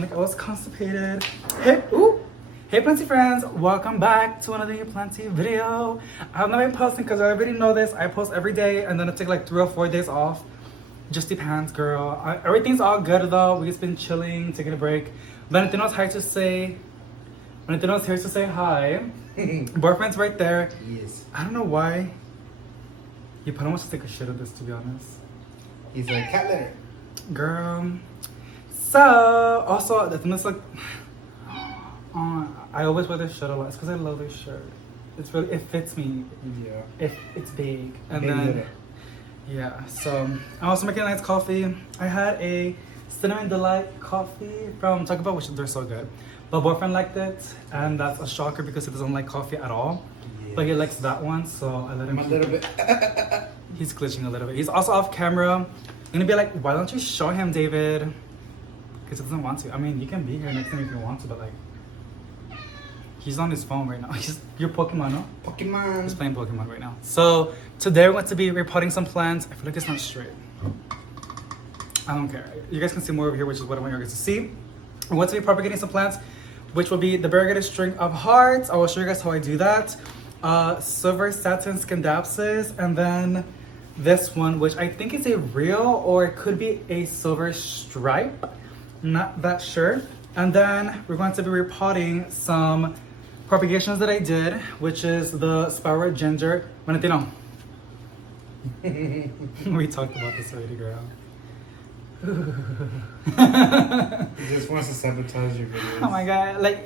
like I was constipated. Hey Plenty friends, welcome back to another Plenty video. I have not been posting because I already know this. I post every day and then I take like 3 or 4 days off. Just depends, girl. Everything's all good though. We've just been chilling, taking a break. Valentino's here to say hi. Boyfriend's right there. Yes. I don't know why. He probably wants to take a shit of this, to be honest. He's a cat litter. Girl. So, also, the thing is like, I always wear this shirt a lot. It's because I love this shirt. It's really, it fits me. Yeah. It's big. And Big then, litter. yeah. So, I'm also making a nice coffee. I had a Cinnamon Delight coffee from Taco Bell, which they're so good. But boyfriend liked it, and that's a shocker because he doesn't like coffee at all. Yes. But he likes that one, so I let him A keep little it. bit. He's glitching a little bit. He's also off camera. I'm gonna be like, why don't you show him, David? Because he doesn't want to. I mean, you can be here next time if you want to, but like, he's on his phone right now. You're Pokemon, no? Pokemon. He's playing Pokemon right now. So today we're going to be repotting some plants. I feel like it's not straight. I don't care. You guys can see more over here, which is what I want you guys to see. We're going to be propagating some plants, which will be the variegated string of hearts. I will show you guys how I do that. Silver satin scindapsus, and then this one, which I think is a real or it could be a silver stripe. Not that sure. And then we're going to be repotting some propagations that I did, which is the spiral ginger. Valentino. We talked about this already, girl. He just wants to sabotage your videos. Oh my god, like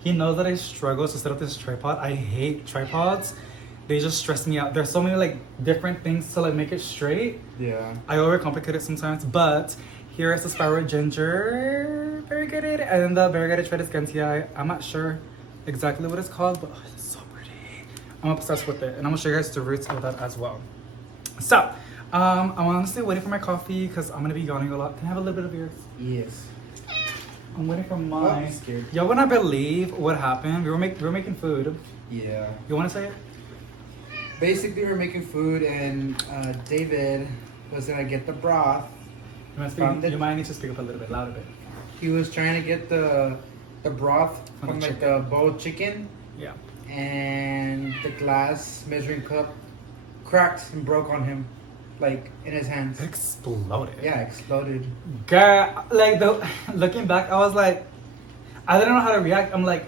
he knows that I struggle to set up this tripod. I hate tripods. They just stress me out. There's so many like different things to like make it straight. Yeah. I overcomplicate it sometimes, but here is the spiral ginger variegated and then the variegated Tradescantia. I'm not sure exactly what it's called, but it's so pretty. I'm obsessed with it, and I'm gonna show you guys the roots of that as well. So, I'm honestly waiting for my coffee because I'm gonna be yawning a lot. Can I have a little bit of yours? Yes. I'm waiting for Oh, mine. I'm scared. Y'all would not believe what happened. We were making food. Yeah. You want to say it? Basically, we're making food, and David was gonna get the broth. You might need to speak up a little bit louder. He was trying to get the broth From from the like chicken. the boiled chicken, Yeah. and the glass measuring cup cracked and broke on him, like in his hands. It exploded. Yeah, exploded. Girl, like looking back, I was like, I didn't know how to react. I'm like,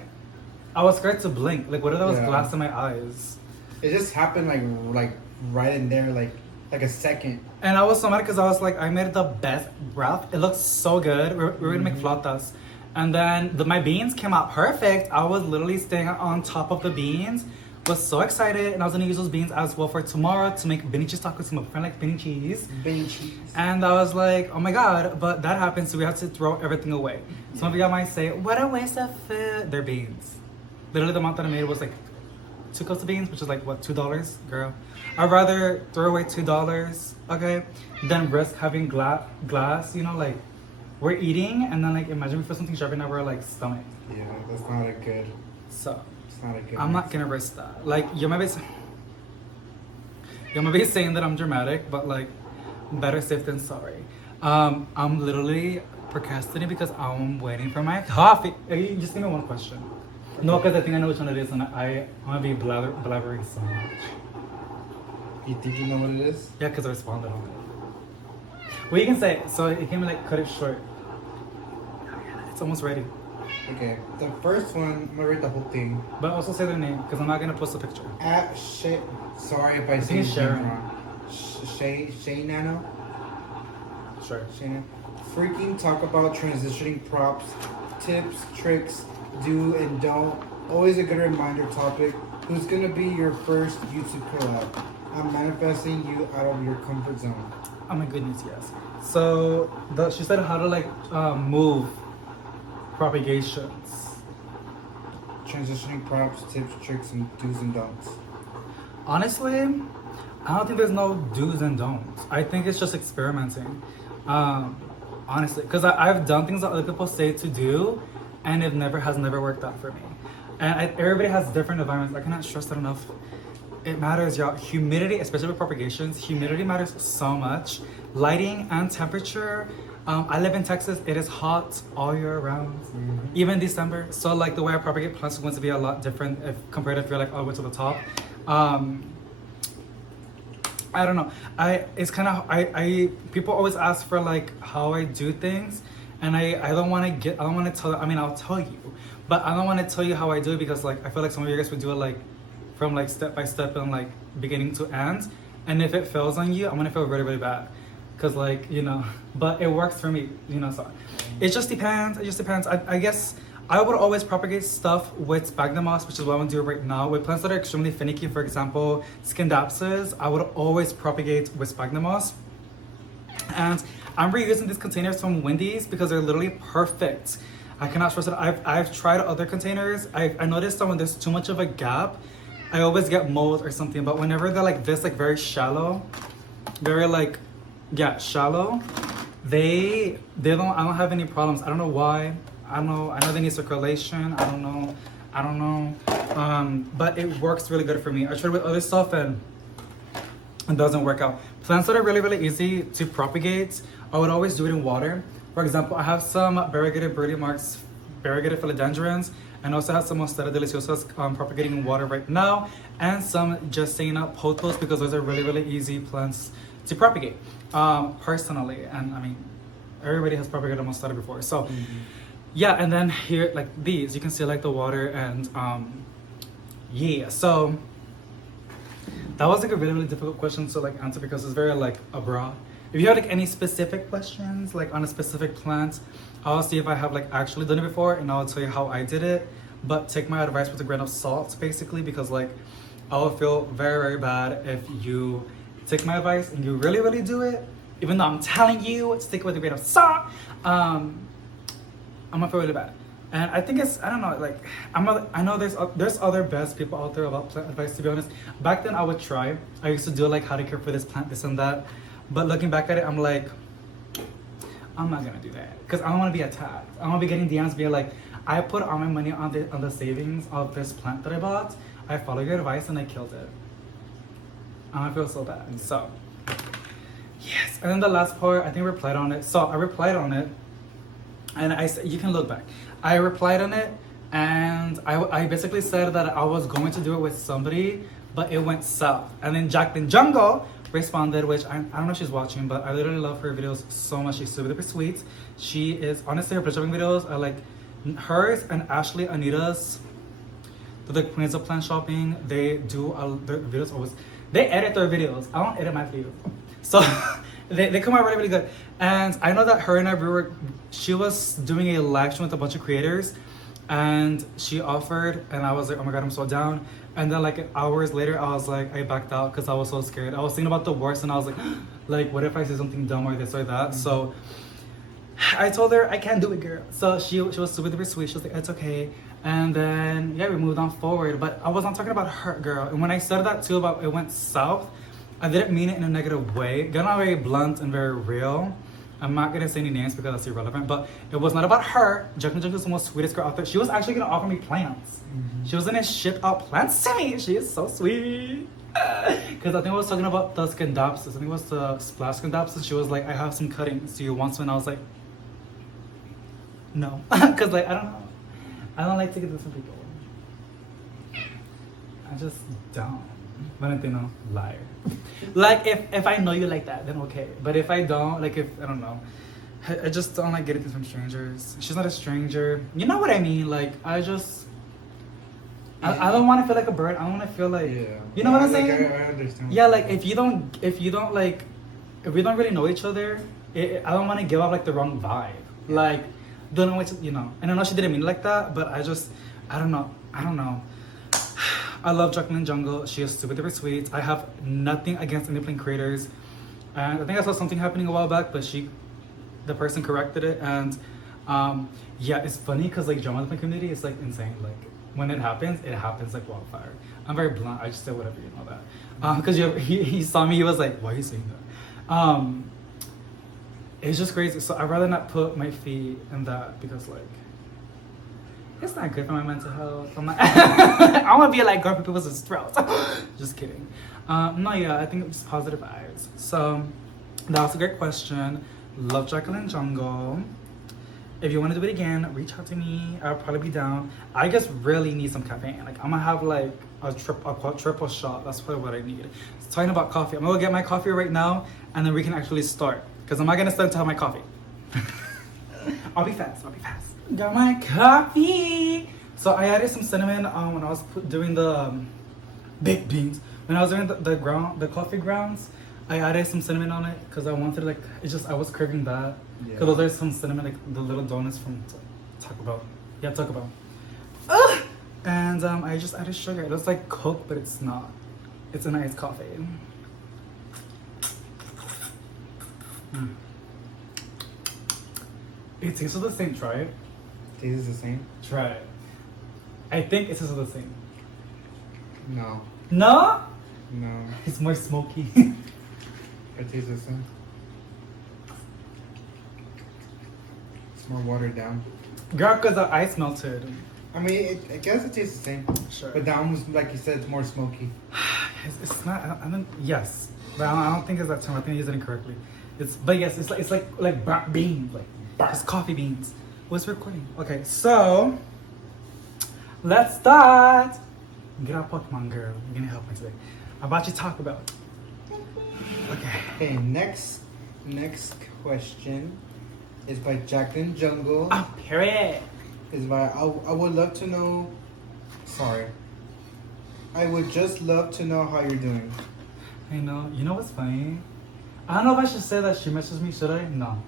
I was scared to blink. Like, what if there was Yeah. glass in my eyes? It just happened like right in there, like a second. And I was so mad because I was like, I made the best broth. It looks so good. We're gonna make flautas. And then my beans came out perfect. I was literally staying on top of the beans. Was so excited, and I was gonna use those beans as well for tomorrow to make beanie cheese tacos. My friend likes beanie cheese. Beanie cheese. And I was like, oh my god, but that happened, so we had to throw everything away. Some of y'all might say, what a waste of food. They're beans. Literally, the amount that I made was like 2 cups of beans, which is like, what, $2? Girl. I'd rather throw away $2, okay, than risk having glass, you know, like, we're eating, and then, like, imagine we feel something sharp in our, like, stomach. Yeah, that's not a good. So, It's not a good. I'm not gonna risk that. Like, you might be saying that I'm dramatic, but, like, better safe than sorry. I'm literally procrastinating because I'm waiting for my coffee. Hey, just give me one question. No, because I think I know which one it is, and I'm gonna be blabbering so much. You think you know what it is? Yeah, because I responded on it. Well, you can say it. So it came like cut it short. It's almost ready. Okay, the first one, I'm gonna read the whole thing. But also say their name, because I'm not gonna post a picture. At shit. Sorry if I say think his it's name Sharon. wrong. Shay Nano. Sure. Shayna. Freaking talk about transitioning props, tips, tricks, do and don't. Always a good reminder topic. Who's gonna be your first YouTube collab? I'm manifesting you out of your comfort zone. Oh my goodness, yes. So she said how to like move propagations. Transitioning props, tips, tricks, and do's and don'ts. Honestly, I don't think there's no do's and don'ts. I think it's just experimenting. Honestly, because I've done things that other people say to do, and it has never worked out for me. And everybody has different environments. I cannot stress that enough. It matters, y'all. Humidity, especially with propagations, humidity matters so much. Lighting and temperature, I live in Texas. It is hot all year round, even December. So like the way I propagate plants is going to be a lot different if compared if you're like all the way to the top. I don't know. It's kind of I people always ask for like how I do things, and I don't want to tell. I mean, I'll tell you, but I don't want to tell you how I do it because like I feel like some of you guys would do it like from like step by step and like beginning to end, and if it fails on you, I'm gonna feel really really bad, cause like you know. But it works for me, you know. So it just depends. It just depends. I guess. I would always propagate stuff with sphagnum moss, which is what I'm gonna do right now. With plants that are extremely finicky, for example, scindapsus, I would always propagate with sphagnum moss. And I'm reusing these containers from Wendy's because they're literally perfect. I cannot stress it. I've tried other containers. I noticed that when there's too much of a gap, I always get mold or something. But whenever they're like this, like very shallow, very like, yeah, shallow, I don't have any problems. I don't know why. I know they need circulation. I don't know. But it works really good for me. I tried with other stuff and it doesn't work out. Plants that are really, really easy to propagate, I would always do it in water. For example, I have some variegated Birdie Marks, variegated philodendrons, and also have some Monstera deliciosas propagating in water right now, and some Justina pothos because those are really, really easy plants to propagate. Personally, and I mean, everybody has propagated Monstera before, so. Yeah, and then here, like these, you can see like the water and yeah. So that was like a really, really difficult question to like answer because it's very like abroad. If you have like any specific questions, like on a specific plant, I'll see if I have like actually done it before and I'll tell you how I did it. But take my advice with a grain of salt, basically, because like I will feel very, very bad if you take my advice and you really, really do it, even though I'm telling you to take it with a grain of salt. I'm gonna feel really bad, and I think I don't know, like I know there's other best people out there about plant advice. To be honest, back then I would try. I used to do like how to care for this plant, this and that, but looking back at it, I'm like, I'm not gonna do that because I don't want to be attacked. I don't want to be getting DMs being like, I put all my money on the savings of this plant that I bought. I followed your advice and I killed it. I'm gonna feel so bad. So yes, and then the last part, I think I replied on it. So I replied on it. And I said, you can look back. I replied on it, and I basically said that I was going to do it with somebody, but it went south. And then Jacqueline Jungle responded, which I don't know if she's watching, but I literally love her videos so much. She's super sweet. She is, honestly, her plant shopping videos are like hers and Ashley Anita's, the Queens of Plant Shopping. They do their videos always. They edit their videos. I don't edit my videos, so. They come out really, really good. And I know that her and she was doing a live stream with a bunch of creators, and she offered, and I was like, oh my God, I'm so down. And then like hours later, I was like, I backed out because I was so scared. I was thinking about the worst, and I was like, what if I say something dumb or this or that? So I told her, I can't do it, girl. So she was super sweet. She was like, it's okay. And then, yeah, we moved on forward. But I was not talking about her, girl. And when I said that too about it went south, I didn't mean it in a negative way. Got not very blunt and very real. I'm not gonna say any names because that's irrelevant, but it was not about her. Jacqueline Jungle is the most sweetest girl out there. She was actually gonna offer me plants. She was gonna ship out plants to me. She is so sweet. Because I think I was talking about the scindapsus. I think it was the splash scindapsus. She was like, I have some cuttings. Do you want some? And I was like, no. Because like, I don't know. I don't like to get this from people. I just don't. Valentino, liar. Like if I know you like that, then okay. But if I don't, like if I don't know, I just don't like getting things from strangers. She's not a stranger. You know what I mean? Like I just I don't want to feel like a bird. I don't want to feel like you know what I'm saying? I understand. Yeah, like if you don't like if we don't really know each other, I don't want to give off like the wrong vibe. Like don't know what you know. And I know she didn't mean it like that, but I don't know. I love Jacqueline Jungle. She is super sweet. I have nothing against any plant creators. And I think I saw something happening a while back, but the person corrected it. And yeah, it's funny because like drama in the plant community is like insane. Like when it happens like wildfire. I'm very blunt. I just say whatever, you know that. Because he saw me, he was like, why are you saying that? It's just crazy. So I'd rather not put my feet in that because like, it's not good for my mental health. I'm like, I want to be like grumpy people's throats. Just kidding. No, yeah, I think it's positive vibes. So that was a great question. Love Jacqueline Jungle. If you want to do it again, reach out to me. I'll probably be down. I just really need some caffeine. Like I'm gonna have like a triple shot. That's probably what I need. So talking about coffee, I'm gonna go get my coffee right now, and then we can actually start. Cause I'm not gonna start until I have my coffee. I'll be fast. Got my coffee. So I added some cinnamon when I was doing the baked beans. When I was doing the coffee grounds, I added some cinnamon on it because I wanted like I was craving that. Because those are some cinnamon, like the little donuts from Taco Bell. Yeah, Taco Bell. Ugh! And I just added sugar. It looks like Coke, but it's not. It's a nice coffee. It tastes the same. Try it. Tastes the same? Try it. I think it tastes the same. No. No? No. It's more smoky. It tastes the same. It's more watered down. Girl, because the ice melted. I mean, I guess it tastes the same. Sure. But that one was, like you said, it's more smoky. It's not. I don't. Yes, but I don't think it's that term. I think I used it incorrectly. But yes, it's like beans, like it's coffee beans. What's recording? Okay, so let's start. Get out, Pokemon girl. You're gonna help me today. How about you talk about? Okay. Next question is by Jacqueline Jungle. Oh, period. Is by I would love to know. Sorry. I would just love to know how you're doing. I know. You know what's funny? I don't know if I should say that she messaged me. Should I? No.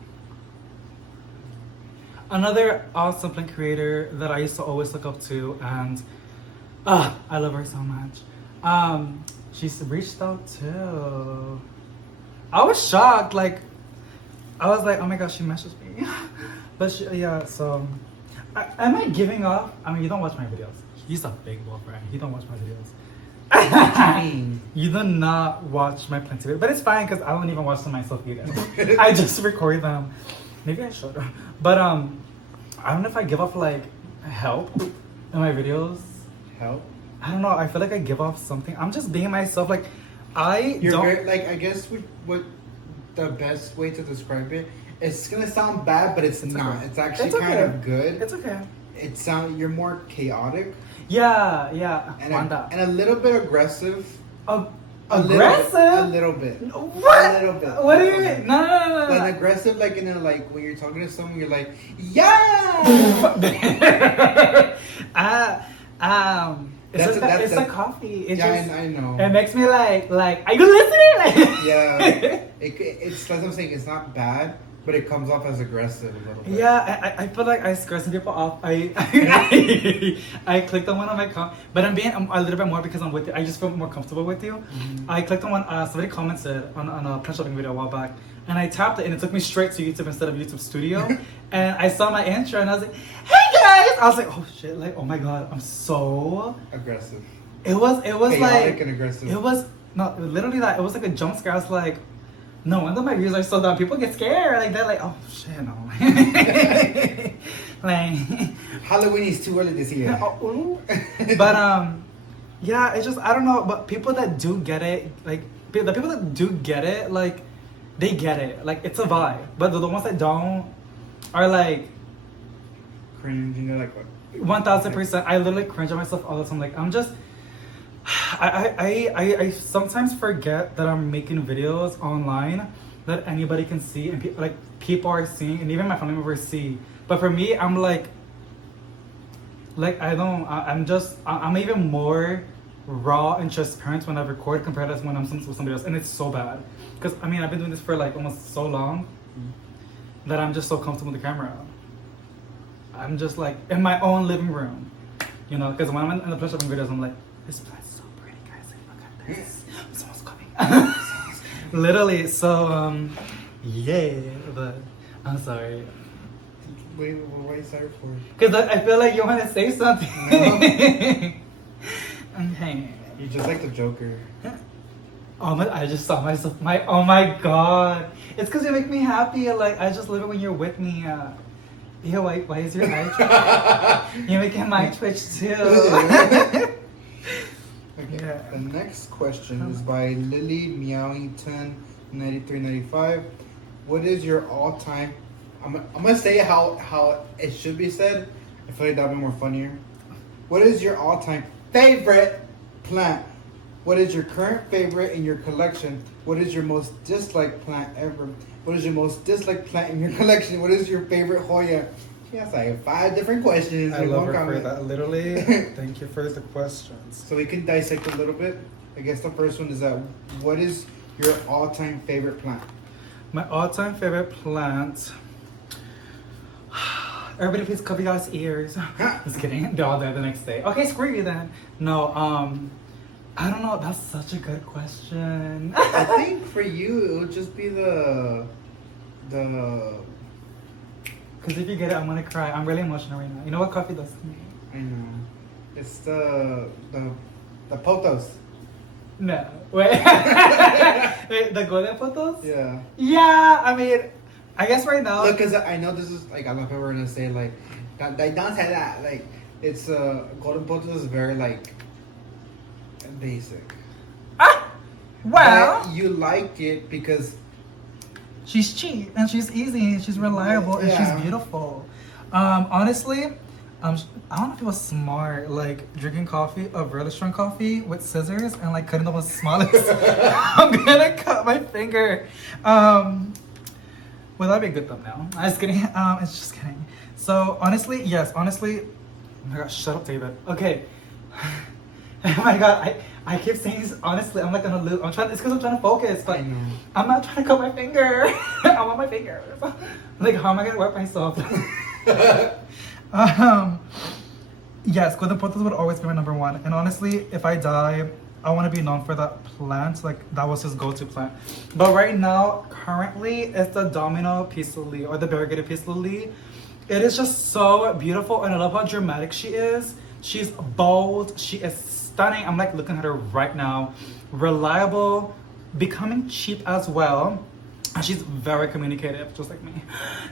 Another awesome plant creator that I used to always look up to, and I love her so much. She's reached out too. I was shocked. Like, I was like, oh my gosh, she messaged me. But yeah, so am I giving up? I mean, you don't watch my videos. He's a big wolf, right? You don't watch my videos. You do not watch my plenty videos, but it's fine because I don't even watch them myself either. I just record them. Maybe I should, but I don't know if I give off like help in my videos. Help? I don't know. I feel like I give off something. I'm just being myself. Like You're very, like, I guess what the best way to describe it. It's gonna sound bad, but it's not. Okay. It's actually It's kind okay. of good. It's okay. You're more chaotic. Yeah. And a little bit aggressive. Aggressive? A little bit. What? A little bit. What do you mean? No. Like aggressive, like in a, like when you're talking to someone, you're like, yeah. It's a coffee. It just, I know. It makes me like, are you listening? Yeah. It's like I'm saying, it's not bad, but it comes off as aggressive a little bit. Yeah, I feel like I scare some people off. I clicked on one on my comment, but I'm a little bit more because I'm with you. I just feel more comfortable with you. Mm-hmm. I clicked on one. Somebody commented on a plant shopping video a while back, and I tapped it, and it took me straight to YouTube instead of YouTube Studio. And I saw my intro, and I was like, "Hey guys!" I was like, "Oh shit!" Like, oh my god, I'm so aggressive. It was chaotic like and aggressive. It was not literally that. It was like a jump scare. I was like, no wonder my views are so down. People get scared. Like they're like, oh shit, no. Like Halloween is too early this year. But yeah, it's just I don't know. But people that do get it, like the people that do get it, like they get it. Like it's a vibe. But the ones that don't are like cringe. You know, like what? 1000%. I literally cringe at myself all the time. Like I'm just. I sometimes forget that I'm making videos online that anybody can see and people are seeing and even my family members see. But for me, I'm like I'm even more raw and transparent when I record compared to when I'm with somebody else, and it's so bad because I mean I've been doing this for like almost so long that I'm just so comfortable with the camera. I'm just like in my own living room, you know, because when I'm in the plant shopping videos, I'm like, this plant's so pretty, guys. Like, look at this. Someone's coming. Literally. So, yeah. But I'm sorry. Wait, what are you sorry for? Because I feel like you want to say something. No. Okay. You're just like the Joker. Oh my! I just saw myself. Oh my god! It's because you make me happy. Like I just love it when you're with me. Yeah, why is your eye twitch? You're making my twitch too. Okay. Yeah. The next question is by Lily Meowington 9395. What is your all-time? I'm gonna say it how it should be said. I feel like that'd be more funnier. What is your all-time favorite plant? What is your current favorite in your collection? What is your most disliked plant ever? What is your most disliked plant in your collection? What is your favorite Hoya? She has like 5 different questions. I in love one her for comment. that. Literally, thank you for the questions. So we can dissect a little bit. I guess the first one is that what is your all-time favorite plant? My all-time favorite plant. Everybody please cover y'all's ears. Just kidding. They're all there the next day. Okay, screw you then. No, I don't know. That's such a good question. I think for you it would just be the Because if you get it, I'm gonna cry. I'm really emotional right now. You know what coffee does to me? I know. It's the potos. No. Wait. Wait, the golden photos? Yeah. Yeah, I mean, I guess right now. Look, cause I know this is like I don't know if we're gonna say like don't say that like it's golden potos is very like basic. Ah! Well. But you like it because She's cheap and she's easy and she's reliable and Yeah. she's beautiful. Honestly, I don't know if it was smart, like drinking coffee, a really strong coffee with scissors and like cutting the most smallest. I'm gonna cut my finger. Well, that'd be a good thumbnail. I'm just kidding. It's just kidding. So honestly, yes, honestly. Oh my gosh, shut up, David. Okay. Oh my god, I keep saying this, honestly, I'm like on a loop. It's because I'm trying to focus, but I know. I'm not trying to cut my finger. I want my fingers. Like, how am I gonna work myself? Yes, golden pothos would always be my number one. And honestly, if I die, I want to be known for that plant. Like, that was his go-to plant. But right now, currently, it's the Domino Peace Lily or the variegated Peace Lily. It is just so beautiful, and I love how dramatic she is. She's bold. She is stunning. I'm like looking at her right now. Reliable, becoming cheap as well. And she's very communicative, just like me.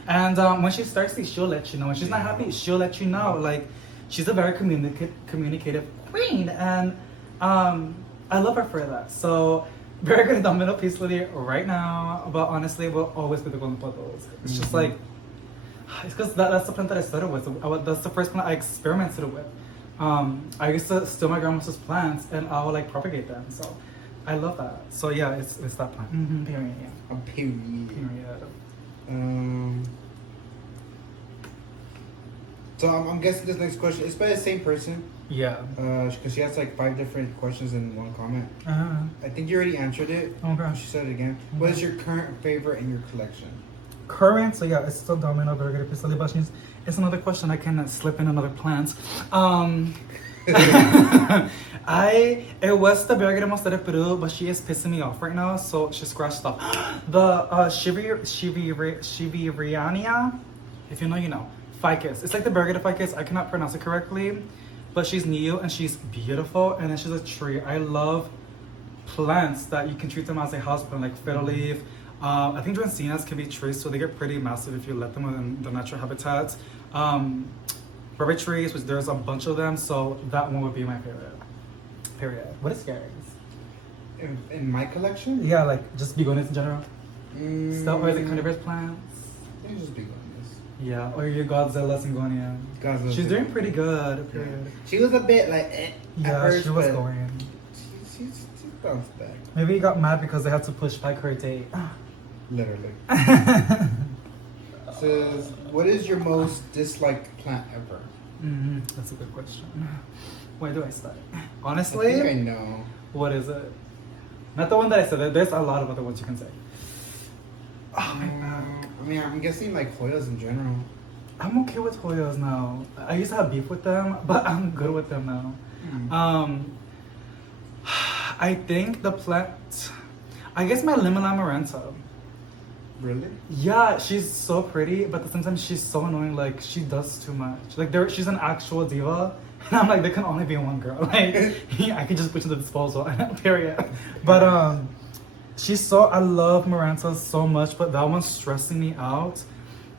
And when she's thirsty, she'll let you know. When she's not happy, she'll let you know. Like, she's a very communicative queen, and I love her for that. So, very good Domino Peace Lily right now, but honestly, it will always be the golden pothos. It's just like, it's because that's the plant that I started with. That's the first plant I experimented with. I used to steal my grandma's plants, and I would like propagate them. So, I love that. So yeah, it's that plant. Mm-hmm, period. Yeah. A period. Period. So I'm guessing this next question is by the same person. Yeah. Because she has like 5 different questions in one comment. Uh-huh. I think you already answered it. Okay. She said it again. What is your current favorite in your collection? Current, so yeah, it's still Domino Variegated Peace Lily, but it's another question. I can slip in another plant. It was the Variegated Monstera Peru, but she is pissing me off right now, so she scratched off. The Shiviriania, if you know, you know. Ficus. It's like the Variegated Ficus. I cannot pronounce it correctly, but she's new and she's beautiful, and then she's a tree. I love plants that you can treat them as a houseplant, like fiddle leaf. I think Dracaenas can be trees, so they get pretty massive if you let them in the natural habitats. Rubber trees, which there's a bunch of them, so that one would be my favorite. Period. What is yours? In my collection? Yeah, like just begonias in general. Stuff, or is it Mm, carnivorous plants? They just begonias. Yeah, or your Godzilla Syngonium. Godzilla She's doing Syngonium. pretty good. Period. She was a bit like at Yeah, first, she was but going. She bounced back. Maybe he got mad because they had to push back her date. Literally. Says, what is your most disliked plant ever? That's a good question. Where do I start? I Honestly, think I know. what is it? Not the one that I said. There's a lot of other ones you can say. Oh my god. I mean, I'm guessing like Hoyas in general. I'm okay with Hoyos now. I used to have beef with them, but I'm good with them now. I think the plant. I guess my Lemon Amaranta. Really? Yeah, she's so pretty, but at the same time she's so annoying. Like, she does too much. Like, she's an actual diva, and I'm like, there can only be one girl. Like, I can just put you to the disposal. Period. But she's so. I love Maranta so much, but that one's stressing me out,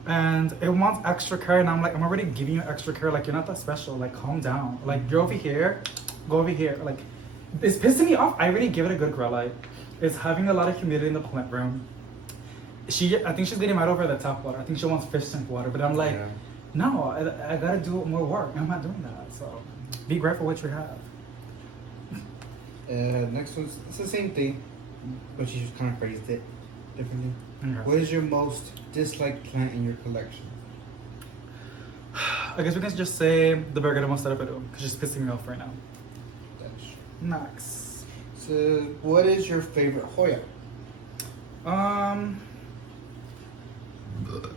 and it wants extra care. And I'm like, I'm already giving you extra care. Like, you're not that special. Like, calm down. Like, you're over here, go over here. Like, it's pissing me off. I already give it a good grow light. It's having a lot of humidity in the plant room. I think she's getting mad over the tap water. I think she wants fish tank water, but I'm like, Yeah. no, I gotta do more work. I'm not doing that. So be grateful what you have. Next one's it's the same thing, but she just kind of phrased it differently. Okay. What is your most disliked plant in your collection? I guess we can just say the burger de mostarda Peru, because she's pissing me off right now. That's Next. so. What is your favorite Hoya?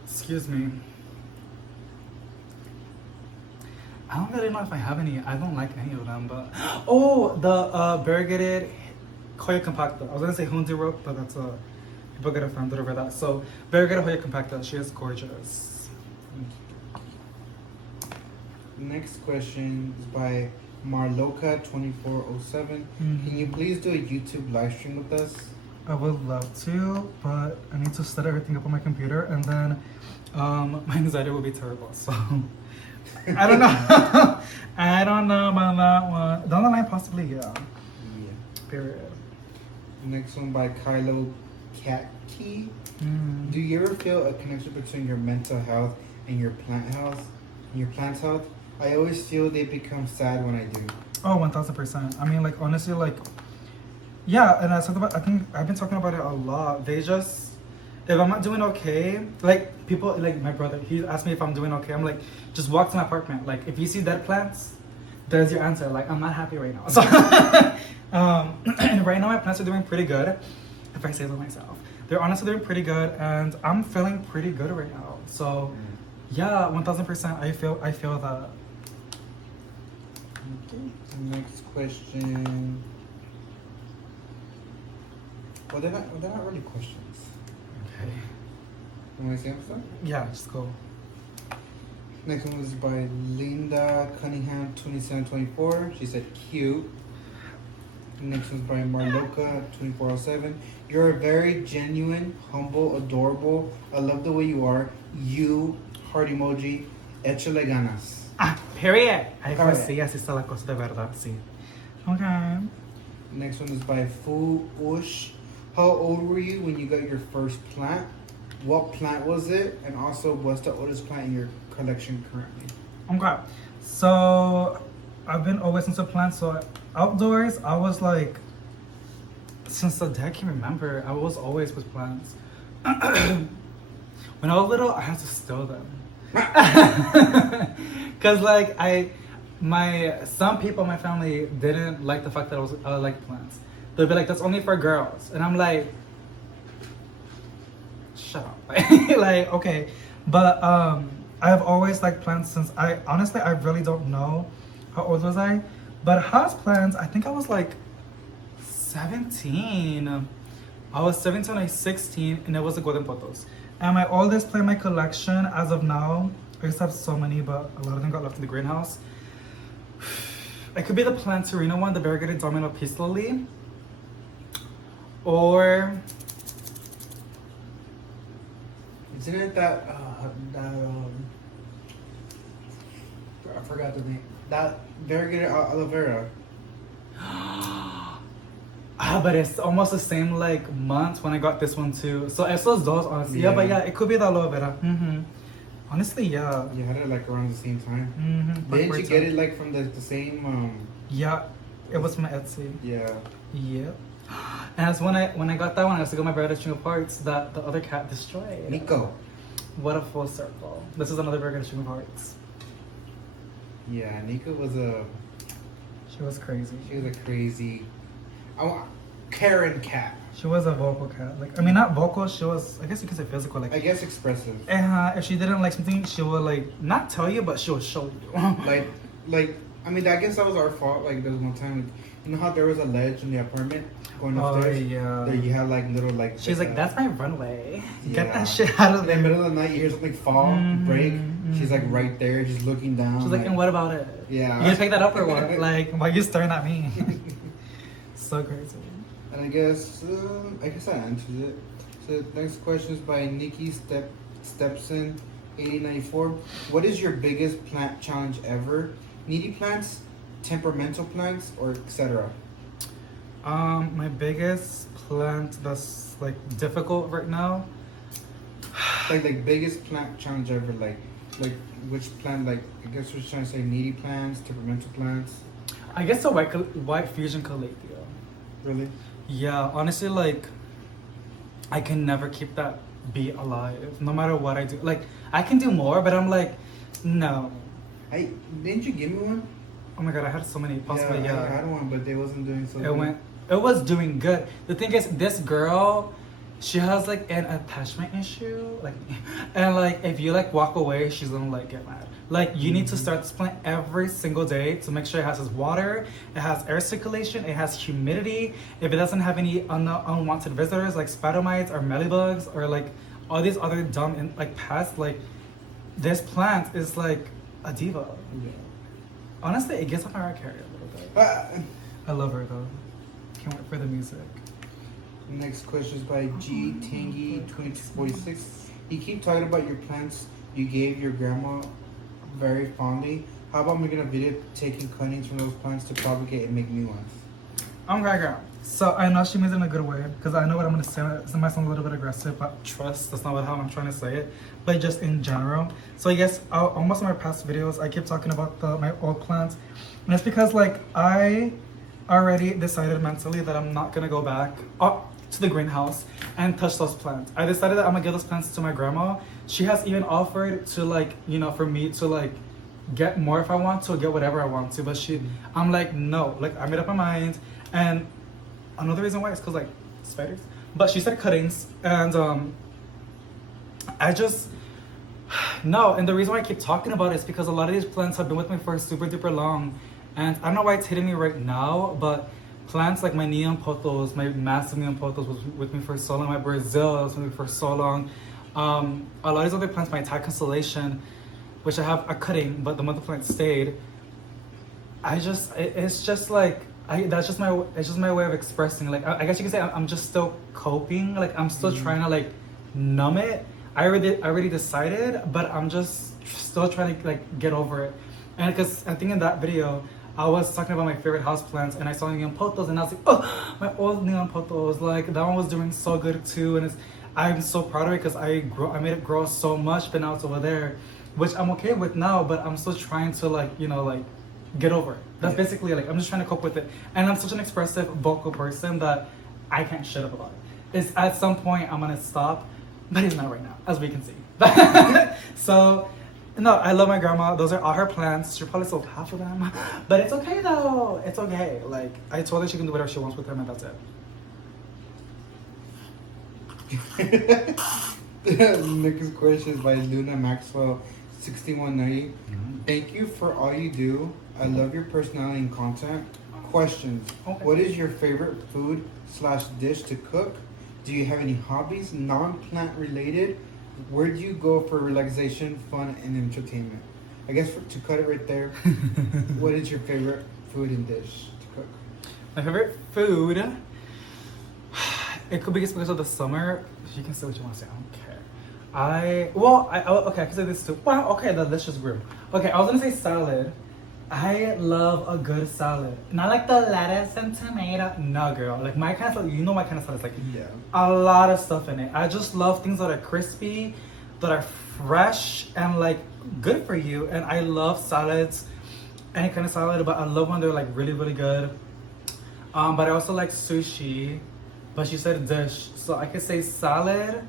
Excuse me. I don't really know if I have any. I don't like any of them, but oh, the variegated Hoya compacta. I was gonna say Hundi rope, but that's people get offended over that. So variegated Hoya compacta. She is gorgeous. Next question is by Marloka2407. Can you please do a YouTube live stream with us? I would love to, but I need to set everything up on my computer, and then my anxiety will be terrible. So I don't know. I don't know about that one. Down the line, possibly, yeah. Period. Next one by Kylo Katki. Do you ever feel a connection between your mental health and your plant health? Your plant's health? I always feel they become sad when I do. Oh, 1000%. I mean, like, honestly, like, yeah, and I think I've been talking about it a lot. They just, if I'm not doing okay, like, people, like, my brother, he asked me if I'm doing okay. I'm like, just walk to my apartment. Like, if you see dead plants, there's your answer. Like, I'm not happy right now. So, and right now my plants are doing pretty good, if I say so myself. They're honestly doing pretty good, and I'm feeling pretty good right now. So, yeah, 1000%. I feel that. Okay. Next question. Well, they're not really questions. Okay. You want to say them stuff? Yeah, just go. Next one was by Linda Cunningham 2724. She said cute. Next one's by Marloka 2407. You're a very genuine, humble, adorable. I love the way you are. You, heart emoji, échale ganas. Ah, period. Ay, Period. pues sí, así está la cosa de verdad, sí. Okay. Next one is by Fu Ush. How old were you when you got your first plant? What plant was it? And also, what's the oldest plant in your collection currently? Okay. So, I've been always into plants. So, outdoors, I was like, since the day I can remember, I was always with plants. When I was little, I had to steal them. Cause like some people in my family didn't like the fact that I liked plants. They'd be like, "That's only for girls," and I'm like, "Shut up!" Like, okay, but I've always liked plants since I really don't know how old was I, but house plants. I think I was like 17. I was 17, I was 16, and it was the golden potos. And my oldest plant in my collection as of now, I used to have so many, but a lot of them got left in the greenhouse. It could be the Plantarina one, the variegated domino peace lily. Or... Isn't it that, I forgot the name. That variegated aloe vera. But it's almost the same like month when I got this one too. So esos dos, honestly. Yeah, but yeah, it could be the aloe vera. Honestly, yeah. You had it like around the same time. Didn't you get it like from the same? Yeah, it was from Etsy. Yeah. Yep. And that's when I got that one. I was to go my brother's string of hearts that the other cat destroyed. Nico. What a full circle. This is another burger string of hearts. Yeah, Nico was a. She was crazy. She was a crazy. Karen cat. She was a vocal cat. Like, I mean, not vocal. She was, I guess you could say physical. Like, I guess expressive. If she didn't like something, she would like not tell you, but she would show you. like. I mean, I guess that was our fault. Like, there was one time, like, you know how there was a ledge in the apartment going upstairs? Oh, yeah. There you had like little like. She's like, that's my runway. Get Yeah. that shit out of In there. the middle of the night, you hear something fall, break. She's like right there, just looking down. She's like, and what about it? Yeah. You gonna pick that up or what? Like, why you staring at me? So crazy. And I guess I answered it. So the next question is by Nikki Stepson, 8094. What is your biggest plant challenge ever? Needy plants, temperamental plants, or etc.? My biggest plant that's like difficult right now Like biggest plant challenge ever. Like which plant? Like I guess we're trying to say needy plants, temperamental plants. I guess the white fusion calathea. Really? Yeah, honestly, like I can never keep that bee alive, no matter what I do. Like I can do more, but I'm like, no. Didn't you give me one? Oh my god, I had so many possibly. Yeah, I Yeah, had one, but they wasn't doing so. it was doing good. The thing is, this girl, she has like an attachment issue, like, and like if you like walk away, she's gonna like get mad. Like you need to start this plant every single day to make sure it has its water, it has air circulation, it has humidity. If it doesn't have any unwanted visitors like spider mites or mealybugs or like all these other dumb like pests, like this plant is like a diva. Yeah. Honestly, it gets on my Carey a little bit. I love her though. Can't wait for the music. Next question is by G Tangy 2246. You keep talking about your plants you gave your grandma very fondly. How about making a video taking cuttings from those plants to propagate and make new ones? I'm right, girl. So I know she means it in a good way because I know what I'm gonna say. It might sound a little bit aggressive, but trust, that's not how I'm trying to say it. But just in general. So I guess almost in my past videos, I keep talking about my old plants, and it's because like I already decided mentally that I'm not gonna go back to the greenhouse and touch those plants. I decided that I'm gonna give those plants to my grandma. She has even offered to like, you know, for me to like get more if I want to, or get whatever I want to. But I'm like, no, like I made up my mind. And another reason why is because like spiders. But she said cuttings, and I just no. And the reason why I keep talking about it is because a lot of these plants have been with me for super duper long, and I don't know why it's hitting me right now, but plants like my neon pothos, my massive neon pothos was with me for so long. My Brazil was with me for so long. A lot of these other plants, my Thai constellation, which I have a cutting, but the mother plant stayed. It's just like. It's just my way of expressing. Like I guess you can say I'm just still coping. Like I'm still trying to like numb it. I already decided, but I'm just still trying to like get over it. And because I think in that video I was talking about my favorite houseplants, and I saw neon pothos, and I was like, oh, my old neon pothos. Like that one was doing so good too, and I'm so proud of it because I made it grow so much, but now it's over there, which I'm okay with now. But I'm still trying to like get over it. That's basically like I'm just trying to cope with it. And I'm such an expressive, vocal person that I can't shut up about it. It's at some point I'm gonna stop, but it's not right now, as we can see. So, no, I love my grandma. Those are all her plants. She probably sold half of them, but it's okay though. It's okay. Like I told her she can do whatever she wants with them, and that's it. Next question is by Luna Maxwell 6190. Thank you for all you do. I love your personality and content. Questions. Okay. What is your favorite food/dish to cook? Do you have any hobbies, non-plant related? Where do you go for relaxation, fun, and entertainment? I guess to cut it right there, what is your favorite food and dish to cook? My favorite food, it could be just because of the summer. You can say what you want to say, I don't care. Okay, I can say this too. Wow, okay, the delicious brew. Okay, I was gonna say salad. I love a good salad. Not like the lettuce and tomato. No, girl. Like my kind of salad, you know my kind of salad is like a lot of stuff in it. I just love things that are crispy, that are fresh, and like good for you. And I love salads, any kind of salad, but I love when they're like really, really good. But I also like sushi. But she said dish, so I could say salad.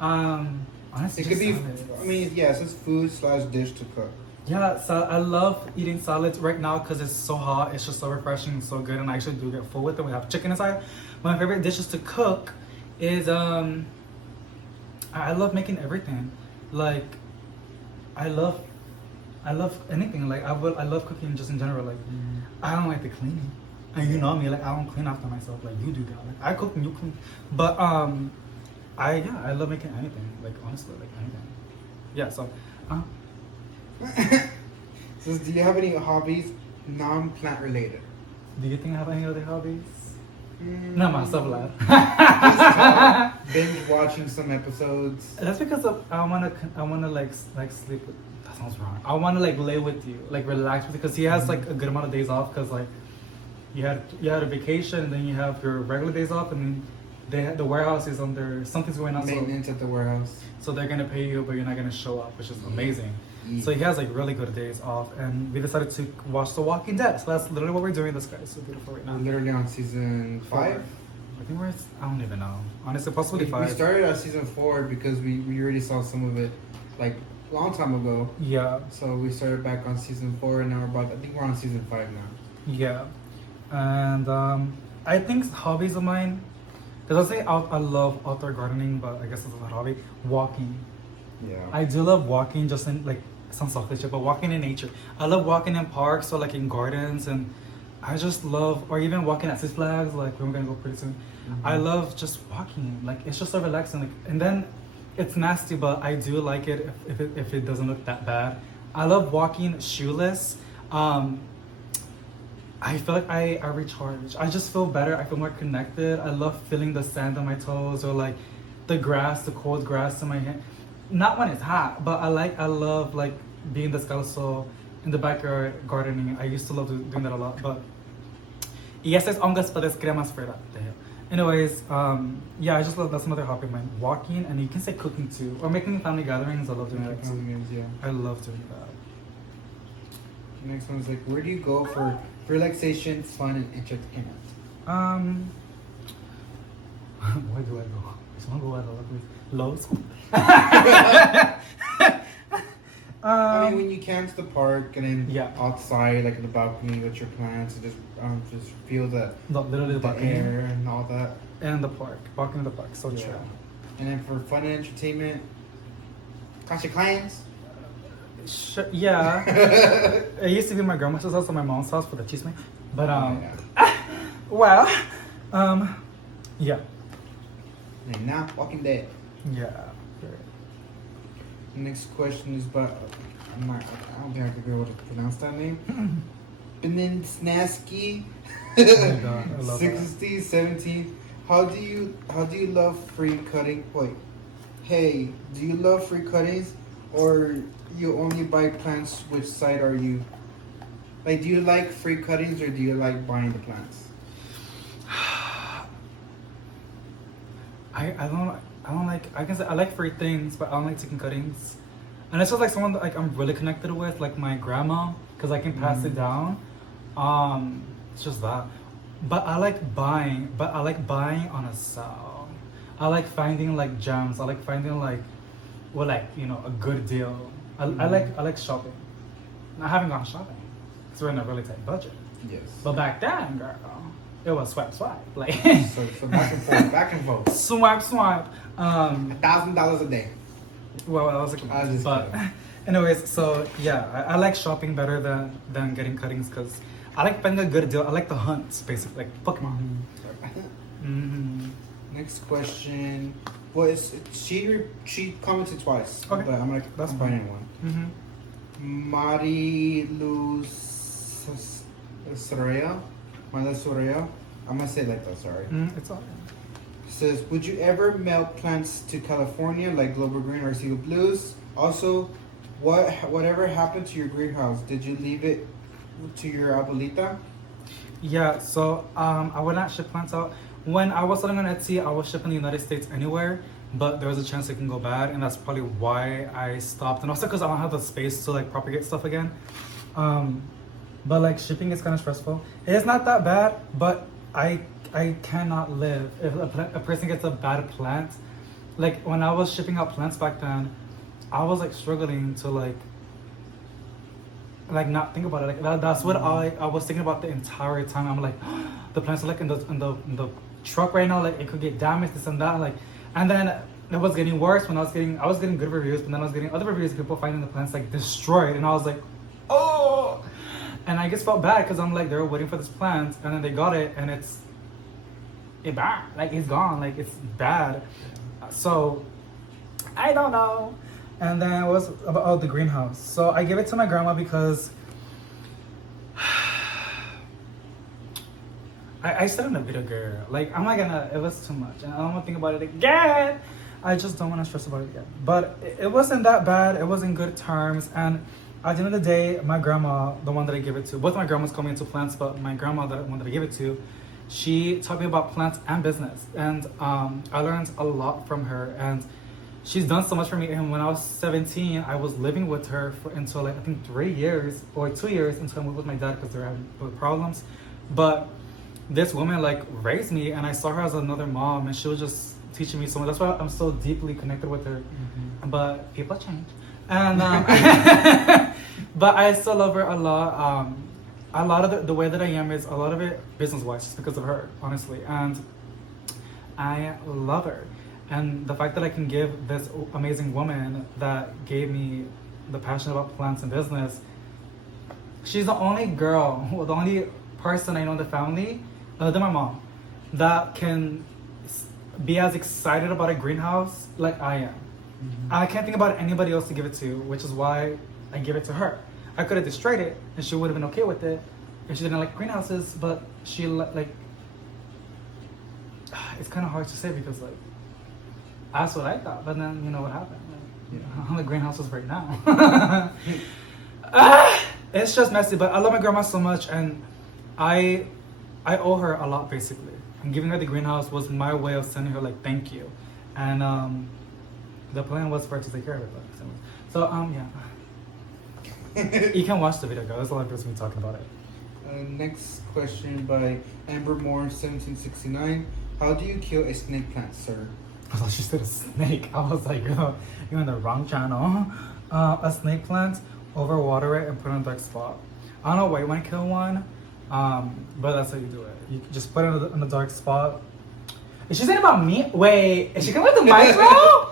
Honestly, it could be. salads. I mean, yeah, it says food/dish to cook. Yeah, so I love eating salads right now because it's so hot. It's just so refreshing and so good, and I actually do get full with it. We have chicken inside. My favorite dishes to cook is I love making everything. Like I love anything. Like I love cooking just in general. Like I don't like the cleaning, and you know me. Like I don't clean after myself. Like you do that. Like I cook and you clean. But I love making anything. Like honestly, like anything. Yeah. So. Says, do you have any hobbies non-plant related? Do you think I have any other hobbies? Not myself, lad. Binge watching some episodes. That's because I wanna like sleep with. That sounds wrong. I wanna like lay with you, like relax with you, because he has like a good amount of days off. Because like you had a vacation, and then you have your regular days off, and then the warehouse is under something's going on. Maintenance at the warehouse. So they're gonna pay you, but you're not gonna show up, which is amazing. Yeah. So he has like really good days off, and we decided to watch The Walking Dead. So that's literally what we're doing. This guy is so beautiful right now. We're literally on season 5. I think I don't even know. Honestly, possibly 5. We started at season 4 because we already saw some of it like a long time ago. Yeah. So we started back on season 4, and now I think we're on season 5 now. Yeah. And I think hobbies of mine, because I say I love outdoor gardening, but I guess it's not a hobby. Walking. Yeah. I do love walking, just in like, it sounds selfish, but walking in nature. I love walking in parks or like in gardens, and I just love, or even walking at Six Flags, like we're gonna go pretty soon. Mm-hmm. I love just walking, like it's just so relaxing. Like, and then it's nasty, but I do like it if it doesn't look that bad. I love walking shoeless. I feel like I recharge. I just feel better. I feel more connected. I love feeling the sand on my toes or like the grass, the cold grass in my hand. Not when it's hot, but I love like being descalzo in the backyard gardening. I used to love doing that a lot, but y esas hongas puedes crear más fuera. Anyways, yeah, I just love, that's another hobby of mine. Walking, and you can say cooking too, or making family gatherings. I love doing that too. Yeah. I love doing that. Next one's like, where do you go for relaxation, fun, and entertainment? Where do I go? I just want to go at Lowe's. I mean, when you can to the park and then Yeah. outside, like in the balcony with your plants, and just feel Literally the the balcony air and all that. and the park, walking in the park. So Yeah. true. And then for fun and entertainment, catch your clients. Sure, yeah. It used to be my grandma's house and my mom's house for the chisme, but Yeah. well, yeah, And now, Walking Dead. yeah. Next question is about, I don't think I could be able to pronounce that name. Beninsnaski. Oh my God, I love 60, 17. How do you love free cutting? Wait. Hey, do you love free cuttings, or you only buy plants? Which side are you? Like, do you like free cuttings, or do you like buying the plants? I don't like, I can say I like free things, but I don't like taking cuttings. And it's just like someone that like I'm really connected with, like my grandma, because I can pass it down. It's just that. But I like buying on a sale. I like finding like gems. I like finding like, well, like, you know, a good deal. I like shopping. I haven't gone shopping because we're in a really tight budget. Yes. But back then, girl, it was swipe, like So back and forth, back and forth. swipe. $1,000 a day. Well, I was like, I was just but kidding. anyways, so yeah, I like shopping better than getting cuttings because I like finding a good deal. I like the hunts, basically, like Pokemon. Mm-hmm. Next question. Well, she commented twice, Okay. but I'm like, That's I'm fine. finding one. Mari Luz Soraya. I'm gonna say it like that. Sorry. It's all. Says, would you ever mail plants to California like Global Green or Seal Blues? Also, whatever happened to your greenhouse? Did you leave it to your abuelita? Yeah, so I would not ship plants out. When I was selling on Etsy, I was shipping in the United States anywhere, but there was a chance it can go bad, and that's probably why I stopped. And also because I don't have the space to like propagate stuff again. But like shipping is kind of stressful. It's not that bad, but I cannot live if a person gets a bad plant. Like when I was shipping out plants back then, I was like struggling to like not think about it. Like that's what I was thinking about the entire time. I'm like, the plants are like in the truck right now. Like it could get damaged, this and that. Like, and then it was getting worse when I was getting good reviews, but then I was getting other reviews of people finding the plants like destroyed, and I was like, oh. And I just felt bad because I'm like, they were waiting for this plant, and then they got it, and it's bad. Like it's gone. Like it's bad. So I don't know. And then it was about the greenhouse. So I gave it to my grandma because I said in the video, girl, like I'm not gonna. It was too much, and I don't want to think about it again. I just don't want to stress about it again. But it wasn't that bad. It was in good terms, and at the end of the day, my grandma, the one that I gave it to, both my grandmas call me into plants, but my grandma, the one that I gave it to, She taught me about plants and business, and I learned a lot from her. And she's done so much for me. And when I was 17, I was living with her until like I think 3 years or 2 years until I moved with my dad because they were having problems. But this woman like raised me, and I saw her as another mom, and she was just teaching me so much. That's why I'm so deeply connected with her. Mm-hmm. But people change, and but I still love her a lot. A lot of the way that I am is a lot of it business-wise, just because of her, honestly. And I love her. And the fact that I can give this amazing woman that gave me the passion about plants and business, she's the only girl, well, the only person I know in the family, other than my mom, that can be as excited about a greenhouse like I am. Mm-hmm. I can't think about anybody else to give it to, which is why I give it to her. I could have destroyed it, and she would have been okay with it if she didn't like greenhouses, but she like, it's kind of hard to say because like, that's what I thought, but then you know what happened. Like, I'm the greenhouses right now. It's just messy, but I love my grandma so much, and I owe her a lot basically. And giving her the greenhouse was my way of sending her like thank you, and the plan was for her to take care of it. So yeah. You can watch the video, guys. There's a lot of people me talking about it. Next question by Amber Moore 1769. How do you kill a snake plant, sir? I thought she said a snake. I was like, you're in the wrong channel. A snake plant, overwater it and put it in a dark spot. I don't know why you want to kill one, but that's how you do it. You just put it in a dark spot. Is she saying about me? Wait, is she coming with the micro?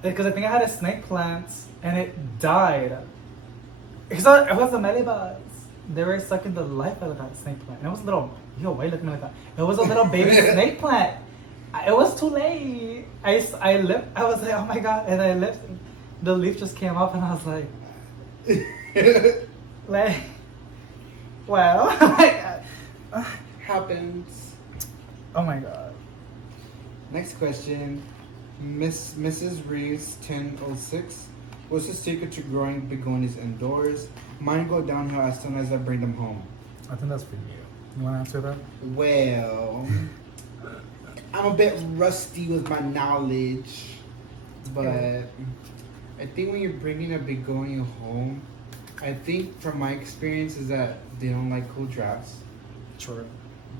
Because I think I had a snake plant and it died. It was the melibas. They were sucking the life out of that snake plant. And it was a little, why you looking like that? It was a little baby snake plant. It was too late. I was like, oh my God. And I lifted, the leaf just came up and I was like, well. Happens. Oh my God. Next question. Mrs. Reeves 1006. What's the secret to growing begonias indoors? Mine go downhill as soon as I bring them home. I think that's for you. You want to answer that? Well, I'm a bit rusty with my knowledge, but I think when you're bringing a begonia home, I think from my experience is that they don't like cold drafts. True.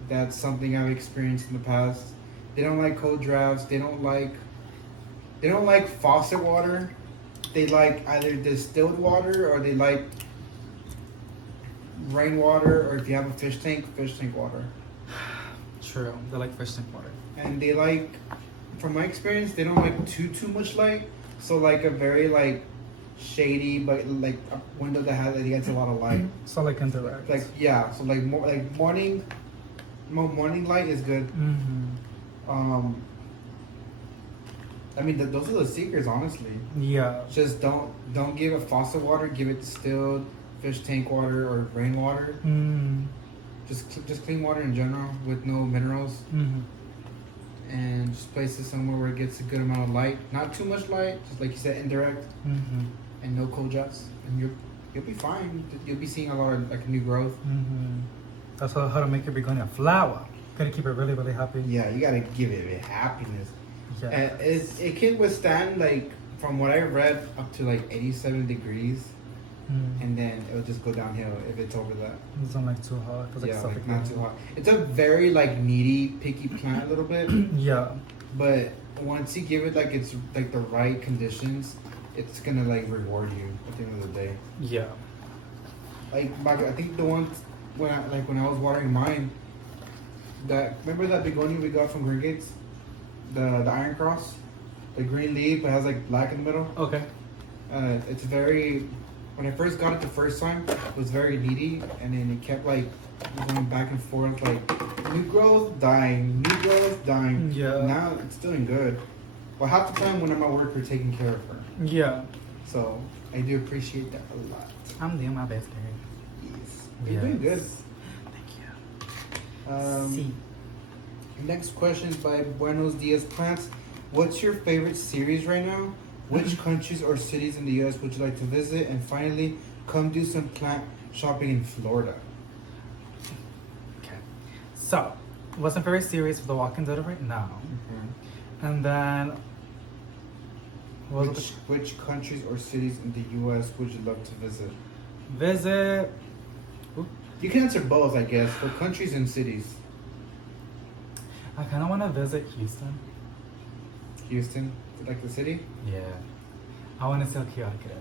That's something I've experienced in the past. They don't like cold drafts. They don't like faucet water. They like either distilled water or they like rainwater, or if you have a fish tank water. True. They like fish tank water. And they like, from my experience, they don't like too much light. So like a very like shady, but like a window that gets a lot of light. So like indirect. Like yeah. So like more like morning light is good. Mm-hmm. I mean, those are the secrets, honestly. Yeah. Just don't give it faucet water. Give it distilled fish tank water or rainwater. Mm. Just clean water in general with no minerals. Mm-hmm. And just place it somewhere where it gets a good amount of light. Not too much light, just like you said, indirect. Mm-hmm. And no cold drafts. And you'll be fine. You'll be seeing a lot of like new growth. Mm-hmm. That's how to make your begonia flower. Gotta keep it really, really happy. Yeah, you gotta give it happiness. Yeah. And it can withstand, like, from what I read, up to like 87 degrees. And then it'll just go downhill if it's over that. It's not like too hot. It's like like not too hot. It's a very like needy, picky plant a little bit. Yeah. But once you give it like it's like the right conditions, it's gonna like reward you at the end of the day. Yeah. Like I think the ones when I was watering mine, remember that begonia we got from Green Gates, the Iron Cross, the green leaf, it has like black in the middle. Okay. It's very. When I first got it the first time, it was very needy, and then it kept like going back and forth, like new growth, dying, new growth, dying. Yeah. Now it's doing good. Well, half the time when I'm at work, we're taking care of her. Yeah. So I do appreciate that a lot. I'm doing my best, Gary. Yes. You're doing good. Thank you. Next question is by Buenos Dias Plants. What's your favorite series right now? Which countries or cities in the U.S. would you like to visit? And finally, come do some plant shopping in Florida. Okay. So, Wasn't very serious with The Walking Dead right now. And then what was it? Which countries or cities in the U.S. would you love to visit? Visit. You can answer both, I guess, for countries and cities. I kind of want to visit Houston. Houston, like the city. Yeah, I want to see how chaotic it is.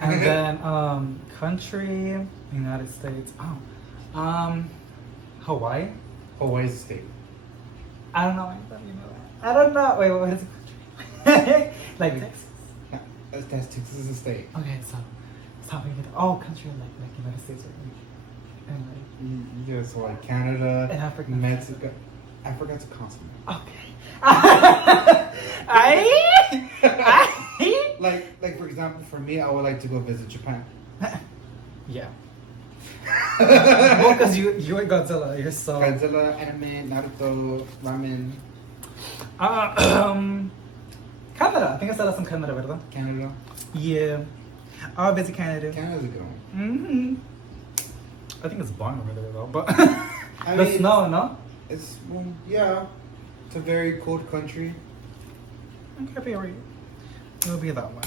And then country, United States. Hawaii. Hawaii's a state. I don't know. You know that. I don't know. Wait, what is it? Like Texas. That's Texas is a state. Okay, so how we get? Oh, country like United States, right? And Yeah, so like Canada, And Africa. Mexico. Africa's a continent. Okay. Like for example, for me, I would like to go visit Japan. Yeah. Well, because you and Godzilla, you're so. Godzilla, anime, Naruto, ramen. Canada. I think I said that's in Canada, ¿verdad? Canada. Yeah. I'll visit Canada. Canada's a good one. I think it's boring over there though, but I the mean, snow, no? It's yeah, it's a very cold country. Okay, it'll be that one.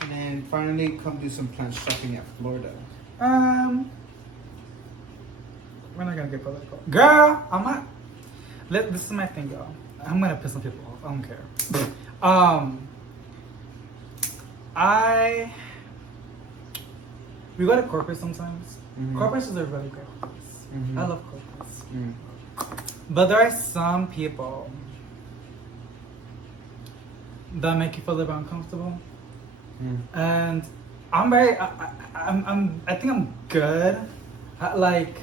And then finally, come do some plant shopping at Florida. We're not gonna get political. Girl, I'm not. This is my thing, y'all. I'm gonna piss some people off. I don't care. We go to corporate sometimes. Corporations are really great. I love corporates. But there are some people that make you feel a little bit uncomfortable. And I'm I think I'm good at like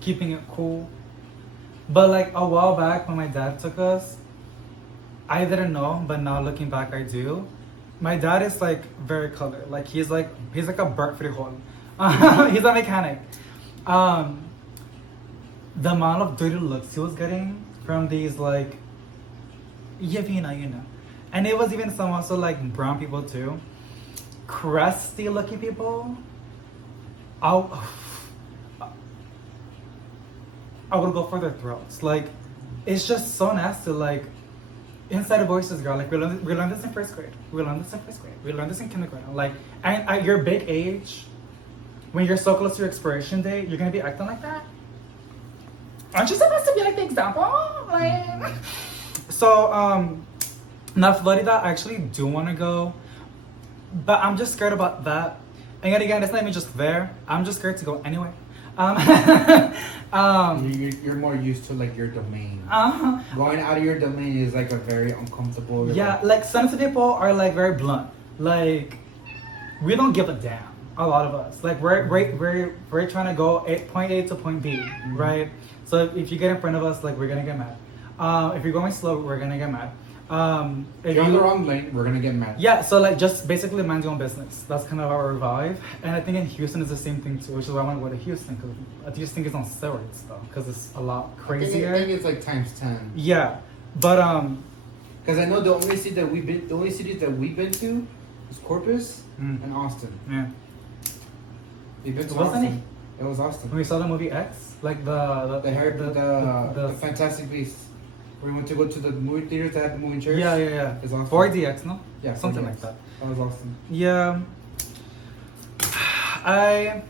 keeping it cool. But like a while back when my dad took us, I didn't know, but now looking back I do. My dad is like very colored. Like he's like a Bert Frijol. He's a mechanic. The amount of dirty looks he was getting from these like you know. And it was even some also like brown people too. Crusty looking people. I would go for their throats. Like, it's just so nasty. Like, inside voices, girl. Like, we learned this in first grade. We learned this in kindergarten. Like, and at your big age, when you're so close to your expiration date, you're gonna be acting like that. Aren't you supposed to be like the example? Like, so now Florida, I actually do want to go, but I'm just scared about that. And yet again, it's not even just there. I'm just scared to go anyway. You're more used to like your domain. Uh-huh. Going out of your domain is like a very uncomfortable. Yeah, like some people are like very blunt. Like we don't give a damn. A lot of us, like we're trying to go point A to point B, right? So if you get in front of us, like we're gonna get mad. If you're going slow, we're gonna get mad. If you're on the wrong lane, we're gonna get mad. Yeah, so like just basically mind your own business. That's kind of our vibe. And I think in Houston is the same thing too, which is why I want to go to Houston, because I just think it's on steroids though, because it's a lot crazier. I think it's like times 10. Yeah, but because I know the only cities that we've been to is Corpus and Austin. Yeah. We've been to Wasn't Austin. It was Austin. When we saw the movie X, like the Fantastic Beasts. We went to go to the movie theaters that had the movie in church. Yeah. It's Austin. 4DX, no? Yeah, Something 4DX. like that. That was Austin. Yeah. I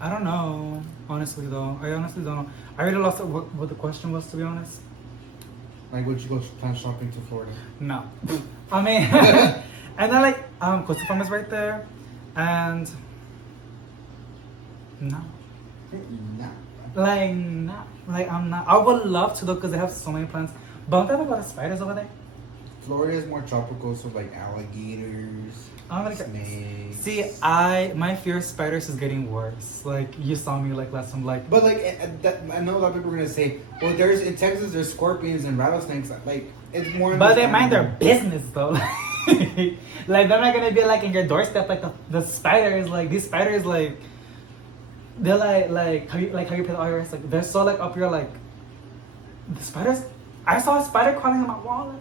don't know, honestly though. I honestly don't know. I really lost what the question was, to be honest. Like, would you go plan shopping to Florida? No. I mean, and then like, Costa Farm is right there, and no. No. Like, no. Like, I'm not. I would love to though, because they have so many plants. But don't they have a lot of spiders over there? Florida is more tropical, so like alligators, I'm gonna snakes. See, my fear of spiders is getting worse. Like, you saw me like last time, like. But like, I know a lot of people are gonna say, well, there's in Texas there's scorpions and rattlesnakes. Like, it's more. But they mind their business though. Like, they're not gonna be like in your doorstep like the spiders. Like these spiders, like they're like how you pay the IRS. Like they're so like up here. Like the spiders. I saw a spider crawling on my wall.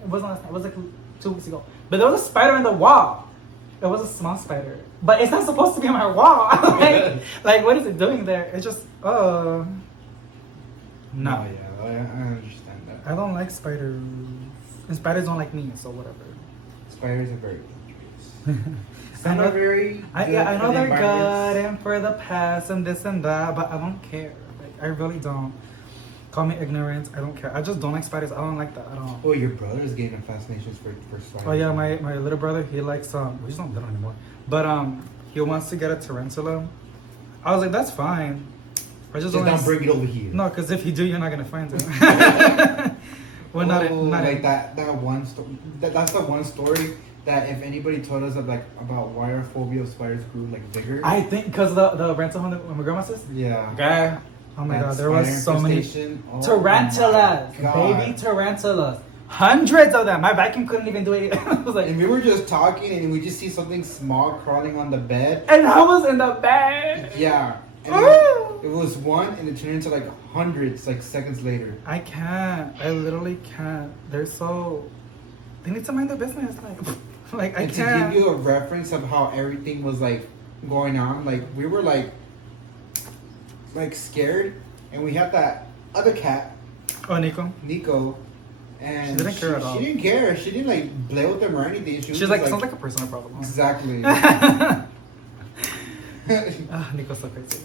It wasn't last night. It was like 2 weeks ago. But there was a spider in the wall. It was a small spider, but it's not supposed to be on my wall. Like what is it doing there? It's just No. Oh, yeah, I understand that. I don't like spiders. And spiders don't like me, so whatever. Spiders are very dangerous. Some are very good I know for the they're good environments. and for the past and this and that, but I don't care. Like, I really don't. Call me ignorant. I don't care. I just don't like spiders. I don't like that at all. Oh, your brother's getting a fascination for spiders. Oh yeah, my little brother, he likes he's not little anymore, but he wants to get a tarantula. I was like, that's fine. I just Just don't like, bring it over here. no, because if you do, you're not gonna find it. Well, not like that one story. That's the one story that if anybody told us about why our phobia of spiders grew like bigger. I think because the rental home that my grandma says. Yeah. Okay. Oh my That god, there was spider so many infestation. Oh tarantulas, my God. baby tarantulas, hundreds of them. My vacuum couldn't even do it. I was like, And we were just talking, and we just see something small crawling on the bed. and I was in the bed. Yeah. And Ooh. it was one, and it turned into like hundreds, like seconds later. I can't. I literally can't. They're so. They need to mind their business. Like I And can't. to give you a reference of how everything was like going on, like we were like scared, and we had that other cat, Oh, Nico. Nico, and She didn't care at all. She didn't care. She didn't like play with them or anything. She was She's just, like, sounds like a personal problem. exactly. Nico's so crazy.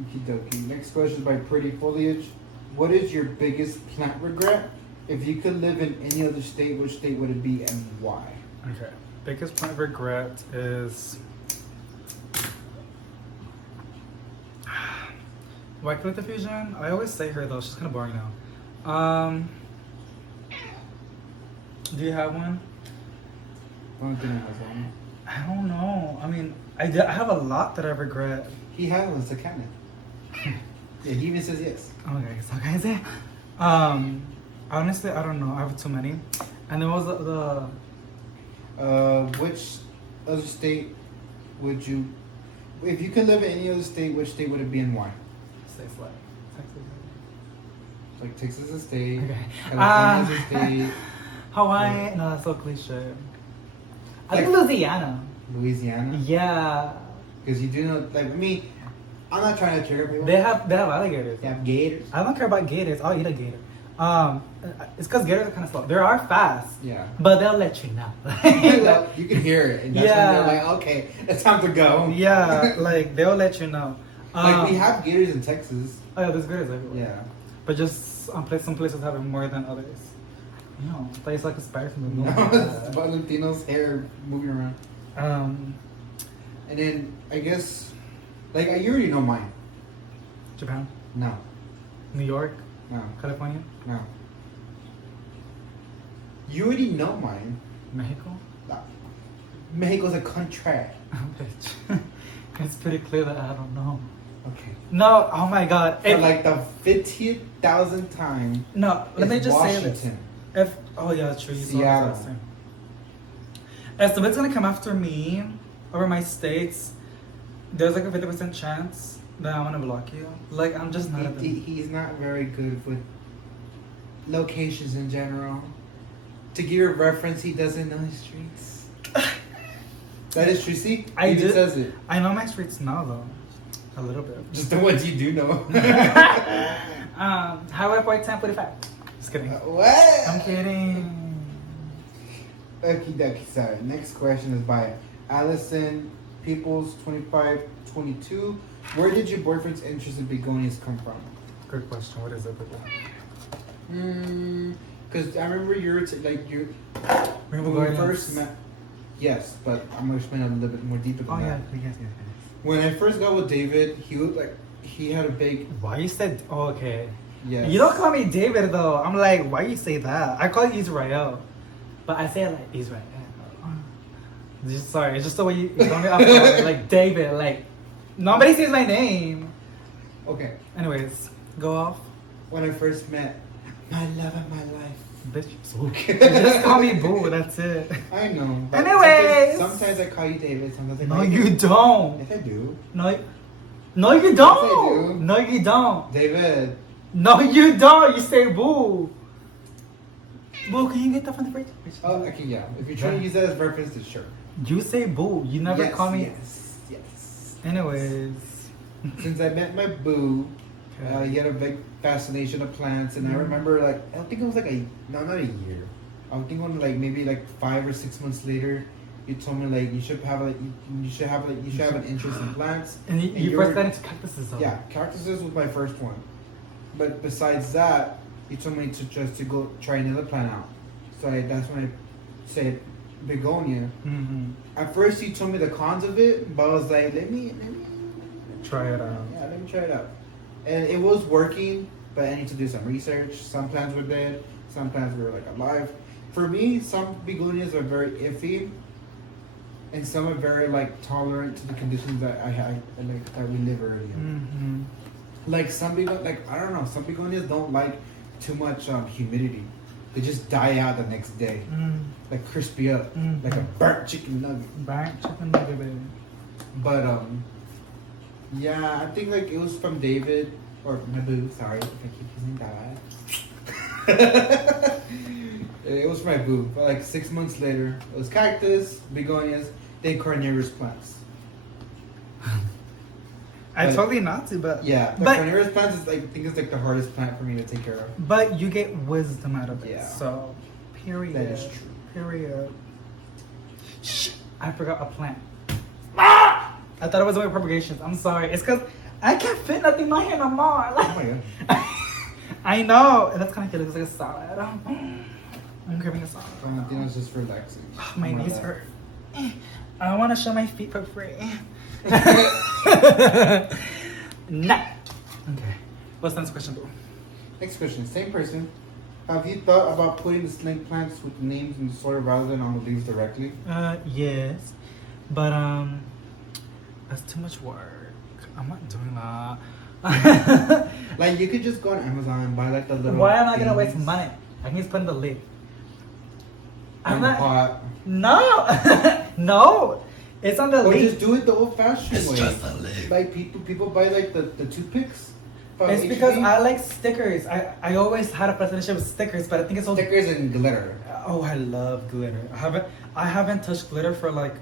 Okie dokie. Next question is by Pretty Foliage. What is your biggest plant regret? If you could live in any other state, which state would it be and why? Okay. Biggest plant regret is. White Clay Diffusion? I always say her though, she's kind of boring now. Do you have one? I don't think he has one. I don't know. I mean, I have a lot that I regret. He has one. It's a cabinet. Yeah, he even says yes. Okay, so guys, honestly, I don't know. I have too many. And there was the Which other state would you, if you could live in any other state, which state would it be and why? Say flat. Texas. Like Texas is a state, Okay. California is a state, Hawaii? No, that's so cliche. I think Like- Louisiana. Louisiana. Yeah. Because you do know, like, I mean, I'm not trying to trigger people. They have alligators. They have gators. I don't care about gators. I'll eat a gator. It's because gators are kind of slow. They are fast, Yeah. but they'll let you know. You can hear it, and that's Yeah. when they're like, okay, it's time to go. Yeah, like they'll let you know. Like we have gators in Texas. Oh yeah, there's gators everywhere. Yeah. But just some places have it more than others. You know, places like a spider from the No, moon. it's Valentino's hair moving around. And then I guess, like, you already know mine. Japan, No, New York, no, California, no. You already know mine. Mexico. No. Mexico's a country. Bitch. It's pretty clear that I don't know. Okay. No, oh my god. For like the 50,000th time. No, let me it's just say Washington. this. Oh yeah, true. You saw Seattle. this last time. If somebody's gonna come after me over my states, there's like a 50% chance that I'm gonna block you. Like I'm just not. He's not very good with locations in general. To give you a reference, he doesn't know his streets. That is true. See, I he even did- says it. I know my streets now though, a little bit. Just the ones you do know. Highway 1045. Just kidding. What? I'm kidding. Okie dokie, sorry. Next question is by Allison Peoples 2522. Where did your boyfriend's interest in begonias come from? Good question. What is it? Because I remember you were like you Rainbow when we Gardens. first met. Yes, but I'm gonna explain a little bit more deeper than Oh that. yeah, yes. When I first got with David, he had a big Why you said? Oh, okay. yes. You don't call me David though. I'm like, why you say that? I call you Israel, but I say it like Israel. Sorry, it's just the way you call me. Up, like David. Like nobody says my name. Okay. Anyways, go off, When I first met my love of my life. bitch. Okay. You just call me Boo. That's it. I know. but Anyways. sometimes I call you David. Sometimes I No, call you don't. Yes, I do. No, you Yes, don't. I do. No, you don't. David. No, you don't. You say Boo. Boo, can you get that from the fridge? Oh, okay, yeah. If you're trying to use that as reference, then sure. You say Boo. You never Yes, call me. Yes. Anyways. Since I met my boo, Okay. He had a big fascination of plants, and I remember like I don't think it was like not a year. I think when like maybe like 5 or 6 months later, you told me like you should have an interest in plants. And you first got into cactuses, though. Yeah, cactuses was my first one. But besides that, you told me to go try another plant out. So that's when I said begonia. Mm-hmm. At first, you told me the cons of it, but I was like, let me try it out. Yeah, let me try it out. And it was working, but I need to do some research. Some plants were dead, some plants were like alive. For me, some begonias are very iffy, and some are very like tolerant to the conditions that that we live already in. Mm-hmm. Like some some begonias don't like too much humidity. They just die out the next day, like crispy up, like a burnt chicken nugget. Burnt chicken nugget, baby. But yeah, I think like it was from David or my boo. Sorry if I keep using that. It was my boo. But like 6 months later, it was cactus, begonias, then carnivorous plants. I totally not to, but yeah, but carnivorous plants is like I think it's like the hardest plant for me to take care of. But you get wisdom out of it. Yeah. So, period. That is true. Period. Shh, I forgot a plant. Ah! I thought it was only propagations. I'm sorry. It's because I can't fit nothing in my hand no more. Oh my god. I know. And that's kind of cute. It looks like a salad. I'm grabbing a salad. I think it's just relaxing. My knees hurt. I want to show my feet for free. Nah. Okay. What's the next question, bro? Next question, same person. Have you thought about putting the snake plants with the names in the soil rather than on the leaves directly? Yes. But that's too much work. I'm not doing that. Like you could just go on Amazon and buy like the little. Why am I gonna things. waste money? I can just put in the leaf. In the pot. No. No. It's on the Or leaf. just do it the old-fashioned way. just a leaf. Like people buy like the toothpicks. from It's HEB. because I like stickers. I always had a fascination with stickers, but I think it's all stickers and glitter. Oh, I love glitter. I haven't touched glitter for like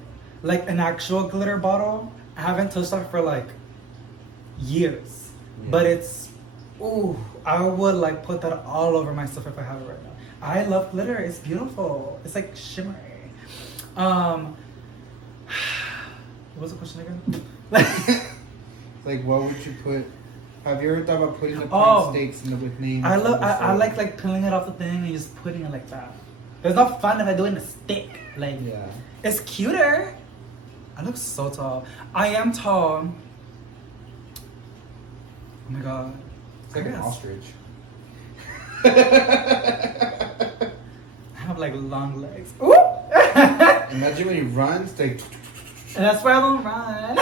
an actual glitter bottle. I haven't touched that for like years. Yeah. But it's I would like put that all over my stuff if I have it right now. I love glitter. It's beautiful. It's like shimmery. What was the question again? Like what would you put? Have you ever thought about putting the Oh. plant stakes with names? I on the soil? like peeling it off the thing and just putting it like that. It's not fun if I do it in a stick. Like Yeah. it's cuter. I look so tall. I am tall. Oh my god. It's like an Yes. ostrich. I have like long legs. Ooh! Imagine when he runs, like And that's why I don't run.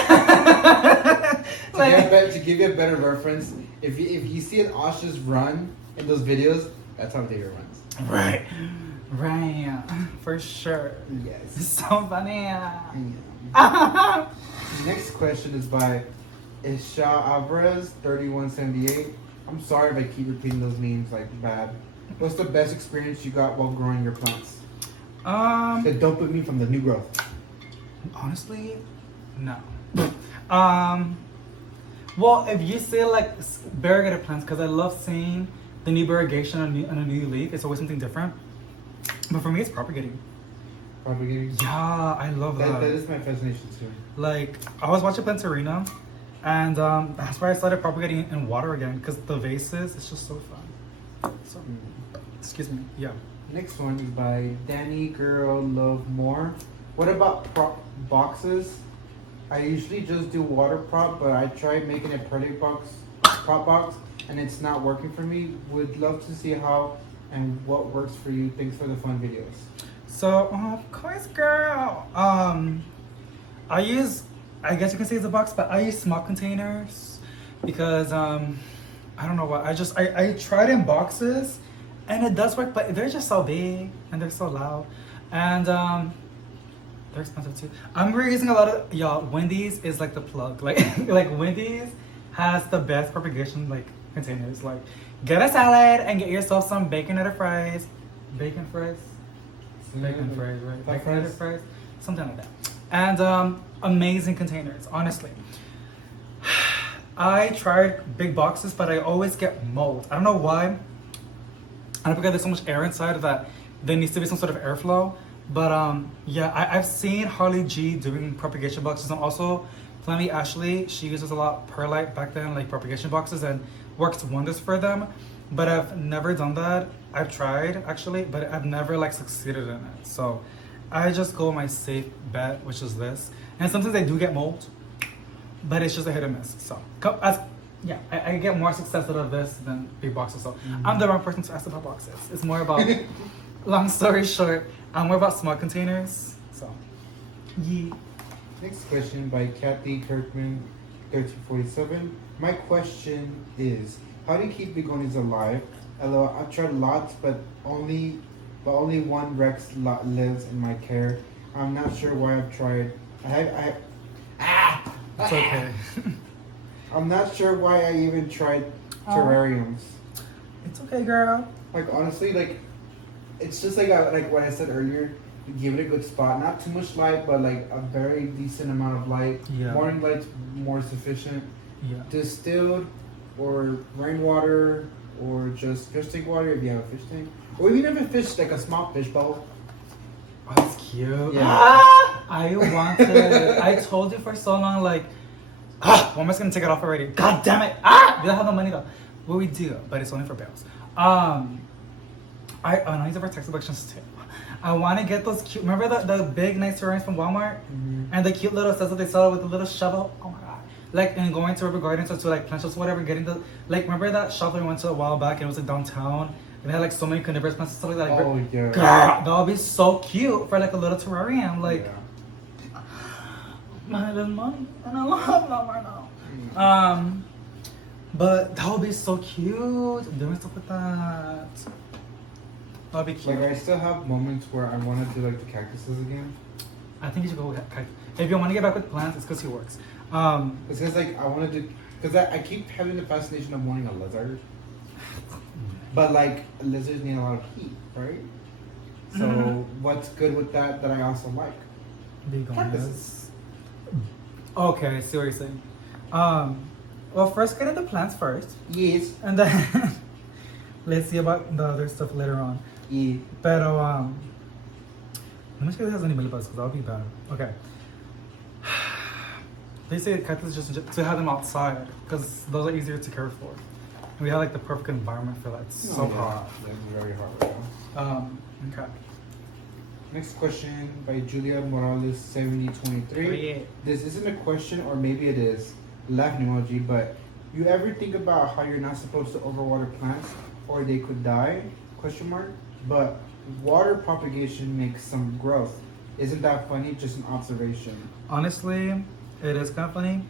to give you a better reference, if you see an ostrich run in those videos, that's how David runs. Right. Right. For sure. Yes. It's so funny. Yeah. Next question is by Isha Alvarez 3178. I'm sorry if I keep repeating those names like bad. What's the best experience you got while growing your plants? That don't put me from the new growth. Honestly, no. Well, if you see like variegated plants, because I love seeing the new variegation on a new leaf. It's always something different. But for me, it's propagating. Propagating. Yeah, I love that. That is my fascination too. Like, I was watching Plantarina, and that's why I started propagating in water again, because the vases, it's just so fun. So, excuse me, yeah. Next one is by Danny Girl Love More. What about prop boxes? I usually just do water prop, but I tried making a prop box, and it's not working for me. Would love to see how and what works for you. Thanks for the fun videos. So, of course, girl. I guess you can say it's a box, but I use small containers because I don't know why. I tried in boxes, and it does work, but they're just so big and they're so loud, and they're expensive too. I'm reusing a lot of y'all. Wendy's is like the plug. Like Wendy's has the best propagation like containers. Like, get a salad and get yourself some bacon fries, right? Bacon fries, something like that. And amazing containers, honestly. I tried big boxes, but I always get mold. I don't know why. I don't think there's so much air inside that there needs to be some sort of airflow. But yeah, I've seen Harley G doing propagation boxes, and also Flemmy Ashley. She uses a lot perlite back then, like propagation boxes, and works wonders for them. But I've never done that. I've tried actually, but I've never like succeeded in it. So I just go my safe bet, which is this. And sometimes I do get mold, but it's just a hit or miss. So yeah, I get more success out of this than big boxes. So I'm the wrong person to ask about boxes. It's more about, long story short, I'm more about small containers. So, yeah. Next question by Kathy Kirkman, 1347. My question is, how do you keep begonias alive? Although I've tried lots, but only one Rex lives in my care. I'm not sure why I've tried. It's okay. I'm not sure why I even tried terrariums. It's okay, girl. Like honestly, like it's just like what I said earlier. You give it a good spot, not too much light, but like a very decent amount of light. Yeah. Morning light's more sufficient. Yeah. Distilled or rainwater or just fish tank water if you have a fish tank, or even if a fish like a small fish bowl. Oh, that's cute. Yeah. I wanted. I told you for so long, like, well, I'm just gonna take it off already. God damn it! We don't have no money though. Well, we do, but it's only for bills. I need to protect collections too. I want to get those cute. Remember the big nice terrariums from Walmart, and the cute little sets that they sell with the little shovel. Oh my god! Like, and going to River Gardens or to like plant shops, whatever. Getting the like. Remember that shop that we went to a while back, and it was in downtown. And they had like so many carnivorous plants and stuff like that. Oh yeah. Girl, that would be so cute for like a little terrarium. Like, my little money, and I love them right now. But that would be so cute. Doing stuff with that. That would be cute. Like I still have moments where I want to do like the cactuses again. I think you should go with cactus. If you want to get back with plants, it's because he works. It's because like I want to do, because I keep having the fascination of wanting a lizard. But like lizards need a lot of heat, right? So what's good with that I also like? Cactuses. Okay, I see what you're saying. Well, first get into plants first, Yes. and then let's see about the other stuff later on. Yeah. Pero let me check if it has any millibugs because that would be bad. Okay. They say cactus just to have them outside because those are easier to care for. And we have like the perfect environment for that. It's so hot. That's very hot right now. Okay. Next question by Julia Morales 7023. This isn't a question, or maybe it is. Laugh emoji, but you ever think about how you're not supposed to overwater plants or they could die? Question mark. But water propagation makes some growth. Isn't that funny? Just an observation. Honestly, it is kind of funny,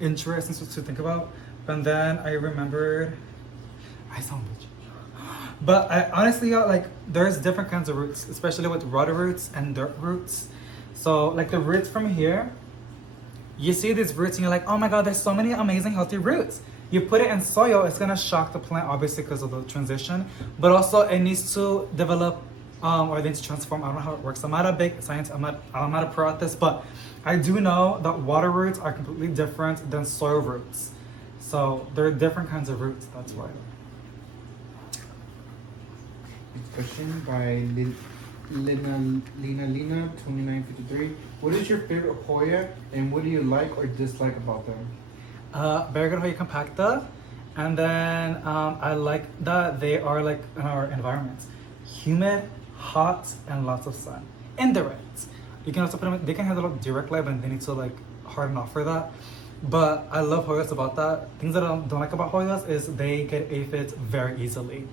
interesting to think about. But then I remembered, I sound bitchy. But I honestly, like, there's different kinds of roots, especially with water roots and dirt roots. So, like the roots from here, you see these roots and you're like, oh my god, there's so many amazing healthy roots. You put it in soil, it's gonna shock the plant, obviously because of the transition. But also, it needs to develop, or it needs to transform. I don't know how it works. I'm not a big science. I'm not a pro at this, but I do know that water roots are completely different than soil roots. So there are different kinds of roots. That's why. Next question by Lina 2953. What is your favorite Hoya and what do you like or dislike about them? Very good Hoya compacta, and then I like that they are like in our environments, humid, hot, and lots of sun. Indirect. You can also put them. They can handle direct light, but they need to like harden off for that. But I love Hoyas about that. Things that I don't like about Hoyas is they get aphids very easily.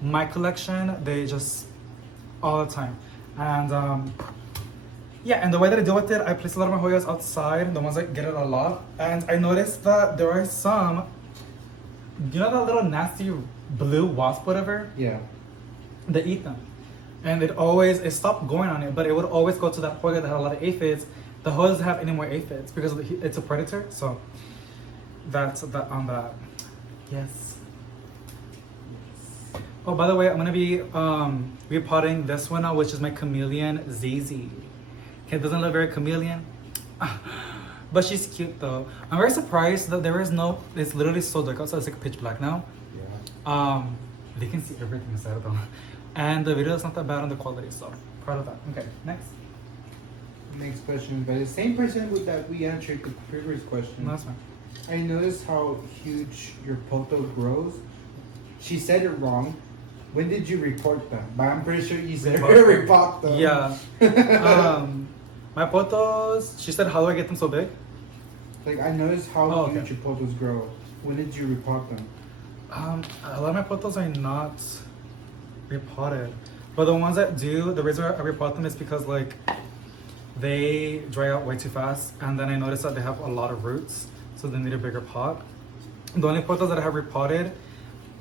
My collection, they just all the time. And yeah, and the way that I deal with it, I place a lot of my Hoyas outside, the ones that get it a lot. And I noticed that there are some, you know that little nasty blue wasp, whatever? Yeah. They eat them. And it stopped going on it, but it would always go to that Hoya that had a lot of aphids. The Hoya doesn't have any more aphids because it's a predator. So that's that on that. Yes. Oh, by the way, I'm gonna be repotting this one now, which is my chameleon ZZ. Okay, it doesn't look very chameleon, But she's cute though. I'm very surprised that there is no. It's literally so dark outside. It's like pitch black now. Yeah. They can see everything inside of them, and the video is not that bad on the quality. So proud of that. Okay, next. Next question by the same person with that we answered the previous question. No, that's fine. I noticed how huge your poto grows. She said it wrong. When did you report them? But I'm pretty sure you said report them. Yeah. My potos. She said, "How do I get them so big?" Like I noticed how okay. huge your potos grow. When did you repot them? A lot of my potos are not repotted, but the ones that do, the reason I repot them is because like they dry out way too fast, and then I noticed that they have a lot of roots, so they need a bigger pot. The only potos that I have repotted,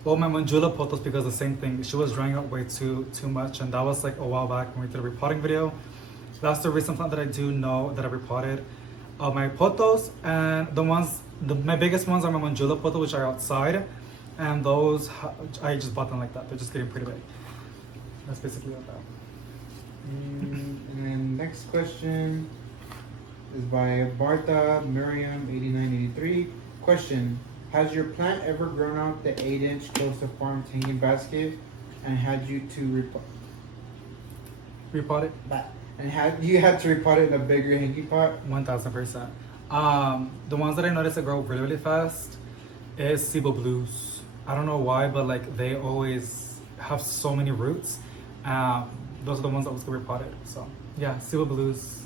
well, my Manjula potos, because the same thing, she was drying out way too much, and that was like a while back when we did a repotting video. That's the recent plant that I do know that I repotted. My potos, and my biggest ones are my Manjula poto, which are outside, and those I just bought them like that. They're just getting pretty big. That's basically what that. And then next question is by Bartha Miriam 8983. Question: has your plant ever grown out the 8-inch close to farm hanging basket, and had you to Repot it? And had you had to repot it in a bigger hanging pot? 1000%. The ones that I noticed that grow really fast is Cebu Blues. I don't know why, but like they always have so many roots. Those are the ones that was repotted. So yeah, Cebu Blues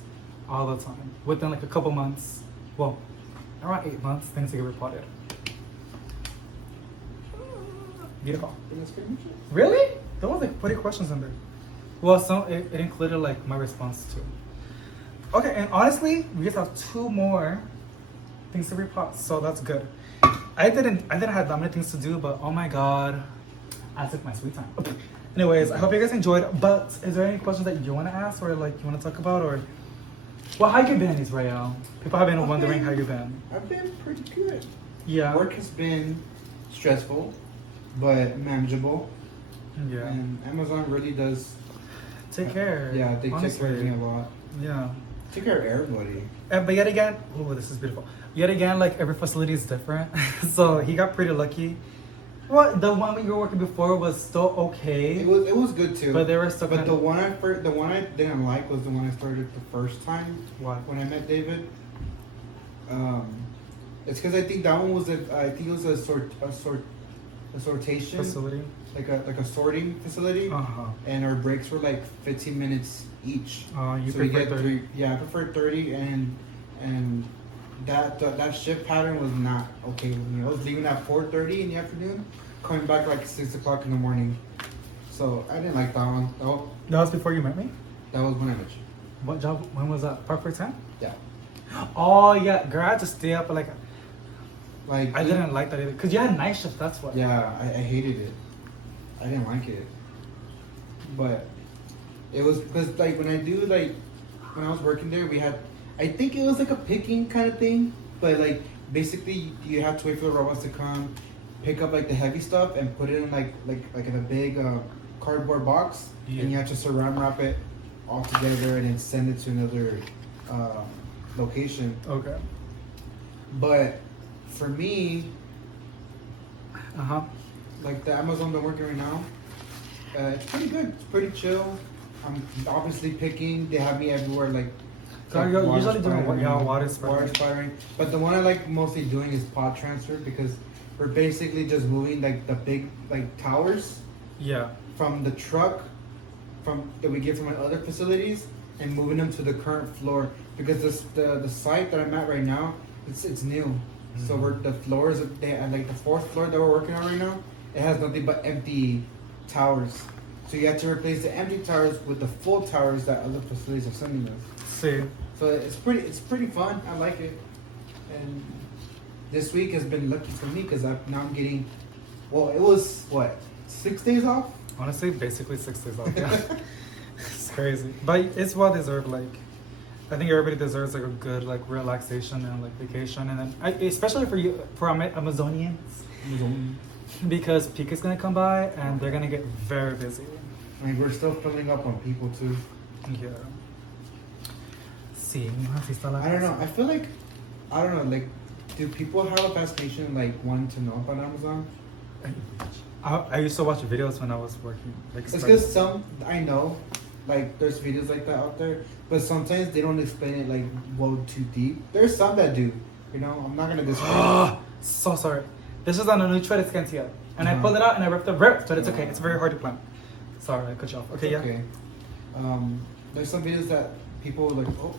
all the time. Within like a couple months, well, around 8 months, things get repotted. Beautiful. Really? There was like 40 questions in there. Well, it included like my response too. Okay, and honestly, we just have 2 more things to repot, so that's good. I didn't have that many things to do, but oh my god, I took my sweet time. Anyways, I hope you guys enjoyed. But is there any questions that you want to ask or like you want to talk about, or well, how you been, Israel? People have been wondering how you been. I've been pretty good. Yeah. Work has been stressful, but manageable. Yeah. And Amazon really does take care. Yeah, they take care of me a lot. Yeah. Take care of everybody. But yet again, oh, this is beautiful. Yet again, like every facility is different. So he got pretty lucky. Well, the one you were working before was still okay. It was good too. But they were still. But the one I didn't like was the one I started the first time. Why? When I met David. It's because I think that one was a sortation Facility. like a sorting facility. And our breaks were like 15 minutes each. You so we prefer get 30? Yeah, I prefer 30, and that shift pattern was not okay with me. I was leaving at 4:30 in the afternoon, coming back like 6 o'clock in the morning. So I didn't like that one. Oh, That was before you met me? that was when I met you. What job? When was that? Park for 10? Yeah. Oh, yeah. Girl, I had to stay up like Like I didn't like that either. Because you had night shift, that's why. Yeah, I hated it. I didn't like it. But it was because like when I was working there, we had, I think it was like a picking kind of thing, but like basically you have to wait for the robots to come, pick up like the heavy stuff and put it in like in a big cardboard box, and you have to surround wrap it all together and then send it to another location. Okay. But for me, Uh-huh. like the Amazon that I'm working right now, it's pretty good. It's pretty chill. I'm obviously picking. They have me everywhere, like. So you're usually doing water splattering. Water splattering. But the one I like mostly doing is pot transfer because we're basically just moving like the big like towers. Yeah. From the truck, that we get from my other facilities, and moving them to the current floor because the site that I'm at right now, it's new. Mm-hmm. So the floors, like the 4th floor that we're working on right now, it has nothing but empty towers. So you have to replace the empty towers with the full towers that other facilities are sending us. See. So it's pretty fun. I like it. And this week has been lucky for me because now I'm getting, well, it was what, 6 days off? Honestly, basically 6 days off. Yeah. It's crazy, but it's well deserved. Like, I think everybody deserves like a good like relaxation and like vacation, and then especially for Amazonians, because peak is gonna come by and they're gonna get very busy. I mean, we're still filling up on people too. Yeah. Sí, así está la I don't know. cosa. I feel like I don't know, like, do people have a fascination like wanting to know about Amazon? I used to watch videos when I was working. Like, It's because some I know, like there's videos like that out there, but sometimes they don't explain it like too deep. There's some that do. You know, I'm not gonna discredit. So sorry. This is on a new Shredded Scantia. And I pulled it out and I ripped the rip, but it's okay. It's very hard to plant. Sorry, I cut you off. Okay, yeah. Okay. There's some videos that people like, oh,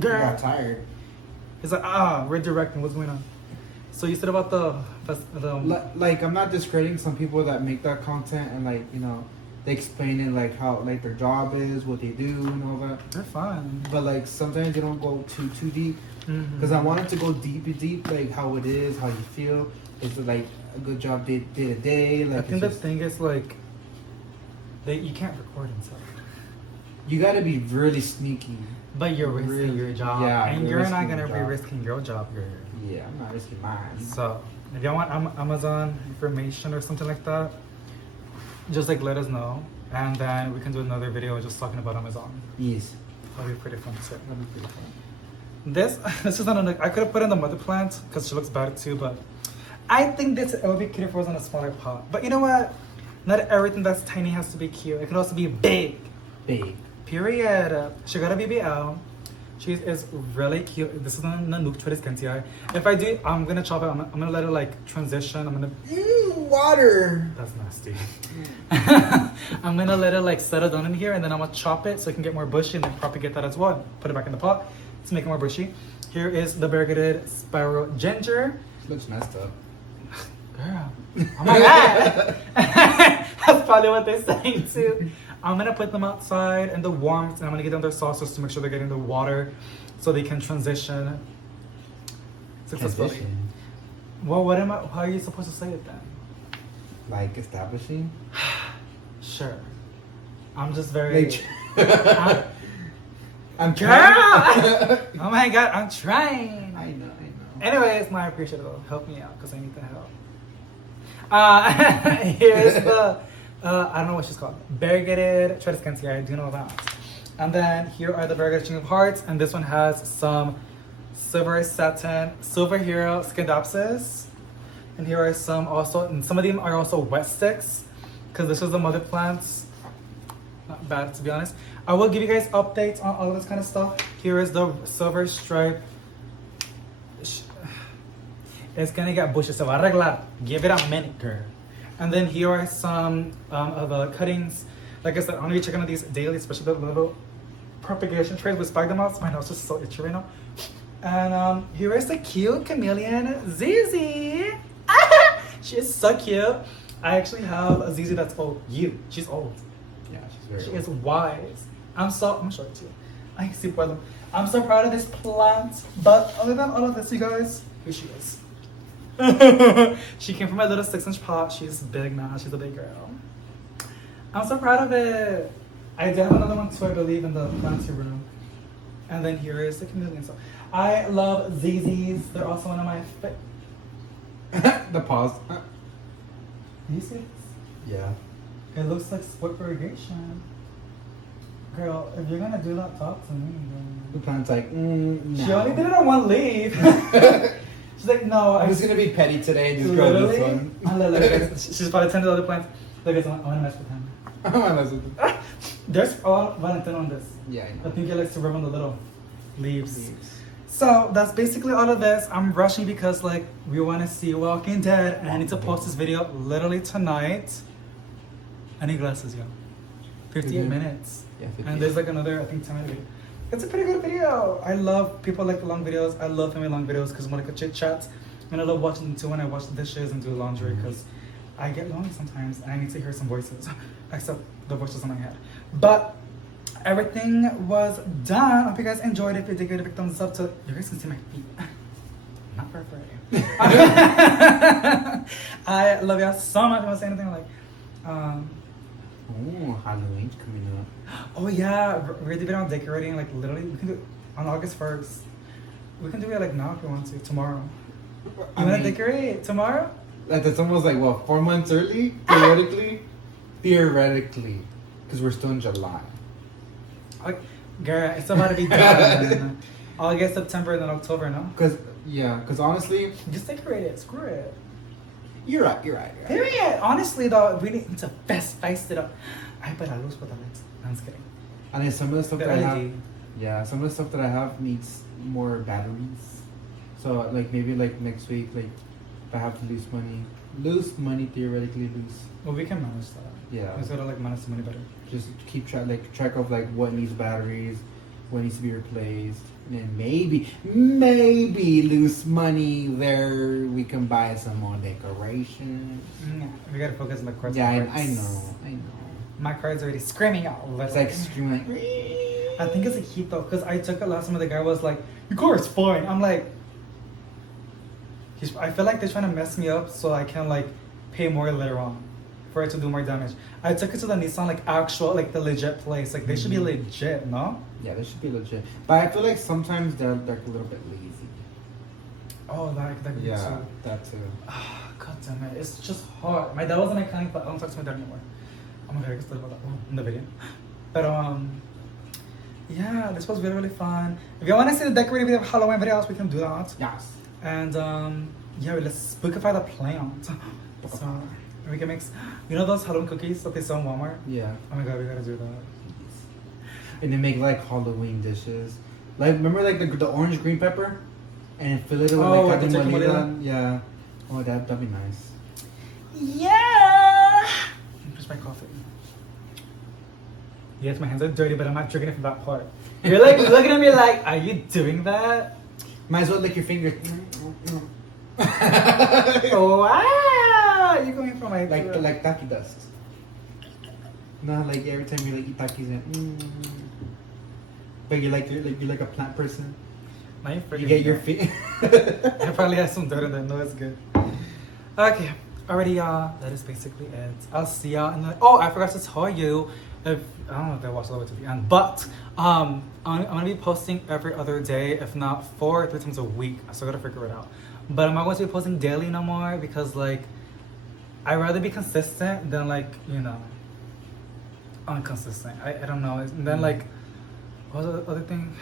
Girl. got tired. It's like, we're directing. What's going on? So you said about the Like, I'm not discrediting some people that make that content and like, you know, they explain it like how like their job is, what they do, and all that. they're fine. But like sometimes they don't go too deep. Because I wanted to go deep, like how it is, how you feel. Is it like a good job day to day? Like I think the thing is like, you can't record inside. you got to be really sneaky. But you're risking your job. Yeah, and you're you're not risking going to your be job. risking your job here. Yeah, I'm not risking mine. So, if y'all want Amazon information or something like that, just like let us know. And then we can do another video just talking about Amazon. Yes. That'll be pretty fun too. That'd be pretty fun. This is not I could have put in the mother plant because she looks better too, but I think it would be cute if it was in a smaller pot. But you know what? Not everything that's tiny has to be cute. It can also be big. Big. Period. She got a BBL. She is really cute. This is on the Nook Twitter Scantia. If I do, I'm gonna chop it. I'm gonna let it like transition. I'm gonna. Water. That's nasty. I'm gonna let it like settle down in here, and then I'm gonna chop it so it can get more bushy, and then propagate that as well. Put it back in the pot to make it more bushy. Here is the variegated spiral ginger. Looks messed up. Girl. Oh my god. That's probably what they're saying too. I'm gonna put them outside in the warmth, and I'm gonna get them their saucers to make sure they're getting the water so they can transition successfully. Transition. Well, how are you supposed to say it then? Like establishing. Sure. I'm just very. Like, I'm Girl! trying. Oh my god, I'm trying. I know. Anyways, my appreciable. Help me out because I need the help. Here's the, I don't know what she's called. Variegated Tradescantia, I do know that. And then here are the variegated string of hearts, and this one has some silver satin, silver hero scindapsus. And here are some also, and some of them are also wet sticks because this is the mother plants. Not bad to be honest. I will give you guys updates on all of this kind of stuff. Here is the silver stripe. It's gonna get bushy, so arreglar. Give it a minute, girl. And then here are some of the cuttings. Like I said, I'm gonna be checking on these daily, especially the little propagation trays with spike them out. My nose is so itchy right now. And here is the cute chameleon Zizi. She is so cute. I actually have a Zizi that's old. She's old. Yeah, she's very She old. is wise. I'm gonna show it to you. I can see them. I'm so proud of this plant. But other than all of this, you guys, here she is. She came from my little 6-inch pot. She's big now. She's a big girl. I'm so proud of it. I did have another one too, I believe, in the planting room. And then here is the chameleon. So I love ZZs. They're also one of my The pause. You see this? Yeah. It looks like sport irrigation. Girl, if you're gonna do that, talk to me. The plant's like, no. She only did it on one leaf. She's like, no. I'm just gonna be petty today and just grow this one. She's probably 10 other plants. Look, guys, I wanna mess with him. There's a lot of Valentine on this. Yeah, I I know. think he likes to rub on the little leaves. So that's basically all of this. I'm rushing because like we want to see Walking Dead, and I need to post this video literally tonight. I need glasses, yo. 58 minutes. Yeah, 58. And there's like another, I think, 10-minute video. It's a pretty good video. I love people like the long videos. I love filming long videos because Monica chit chats, and I love watching them too when I wash the dishes and do laundry because I get lonely sometimes and I need to hear some voices, except the voices in my head. But everything was done. I hope you guys enjoyed it. If you did, give it a big thumbs up. To you guys can see my feet. Not for Friday. I love y'all so much. I want to say anything like, Oh, Halloween's coming up. oh yeah, we're debating on decorating. Like literally, we can do it on August 1st. We can do it like now if you want to. Tomorrow. You want to decorate tomorrow? Like that's almost like what, 4 months early? Theoretically, because we're still in July. Like, girl, it's about to be done. August, September, and then October, no? Cause honestly, Just decorate it. Screw it. you're right. Period. Honestly, though, we need to best spice it up. Ay, para luz for the lights. No, I'm just kidding. And then some of the stuff The that I have, LED. some of the stuff that I have needs more batteries. So like maybe like next week, like if I have to lose money theoretically lose. Well, we can manage that. Yeah. We just gotta like manage the money better. Just keep track of like what needs batteries, what needs to be replaced, and then maybe lose money there. We can buy some more decorations. Yeah, we gotta focus on the cards. Yeah, and I cards. know. My card's already screaming out. It's like screaming. I think it's a heat though, because I took it last time and the guy was like, your card's fine. I'm like, I feel like they're trying to mess me up so I can like pay more later on for it to do more damage. I took it to the Nissan, like actual, like the legit place. Like they should be legit, no? Yeah, they should be legit. But I feel like sometimes they're like a little bit lazy. Oh, that could be Yeah, too. that too. God damn it, it's just hard. My dad was a mechanic, but I don't talk to my dad anymore. Oh my god, I guess about that in the video. But yeah, this was really fun. If you want to see the decorating video of Halloween videos, we can do that. Yes. And yeah, let's spookify the plant. So we can mix, you know those Halloween cookies that they sell in Walmart? Yeah. Oh my god, we gotta do that. And they make like Halloween dishes. Like remember like the orange green pepper, and fill it with like the carne chicken molida. Yeah. Oh, that'd be nice. Yeah. Here's my coffee. Yes, my hands are dirty, but I'm not drinking it from that part. You're like looking at me like, are you doing that? Might as well lick your fingers. Wow, you're going for my like taki dust. No, like every time you like eat takis and but you're like a plant person. Now you're You get your feet. I probably have some dirt in there. No, it's good. Okay, alrighty, y'all. That is basically it. I'll see y'all in the. Oh, I forgot to tell you. If I don't know if they watched all the way to the end, but I'm gonna be posting every other day, if not 4 or 3 times a week. I still gotta figure it out. But I'm not going to be posting daily no more because like I'd rather be consistent than like inconsistent. I don't know. And then like what was the other thing?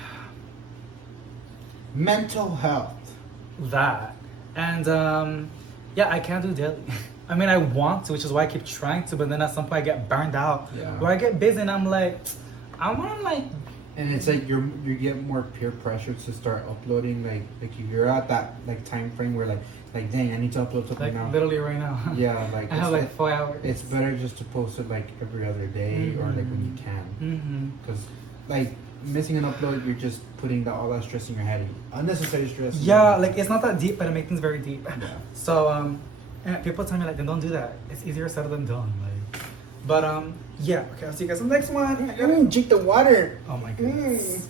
Mental health. That and yeah, I can't do daily. I mean, I want to, which is why I keep trying to, but then at some point I get burned out. Yeah. Where I get busy and I'm like, I want to like. And it's like you get more peer pressure to start uploading. Like you're at that like time frame where like dang, I need to upload something Like now. literally right now. Yeah, like I have like 4 hours. It's better just to post it like every other day or like when you can. Because like missing an upload, you're just putting all that stress in your head, unnecessary stress. Yeah, like it's not that deep, but it makes things very deep. Yeah. So and people tell me like, then don't do that. It's easier said than done. Like, but yeah. Okay, I'll see you guys in the next one. Drink the water. Oh my goodness.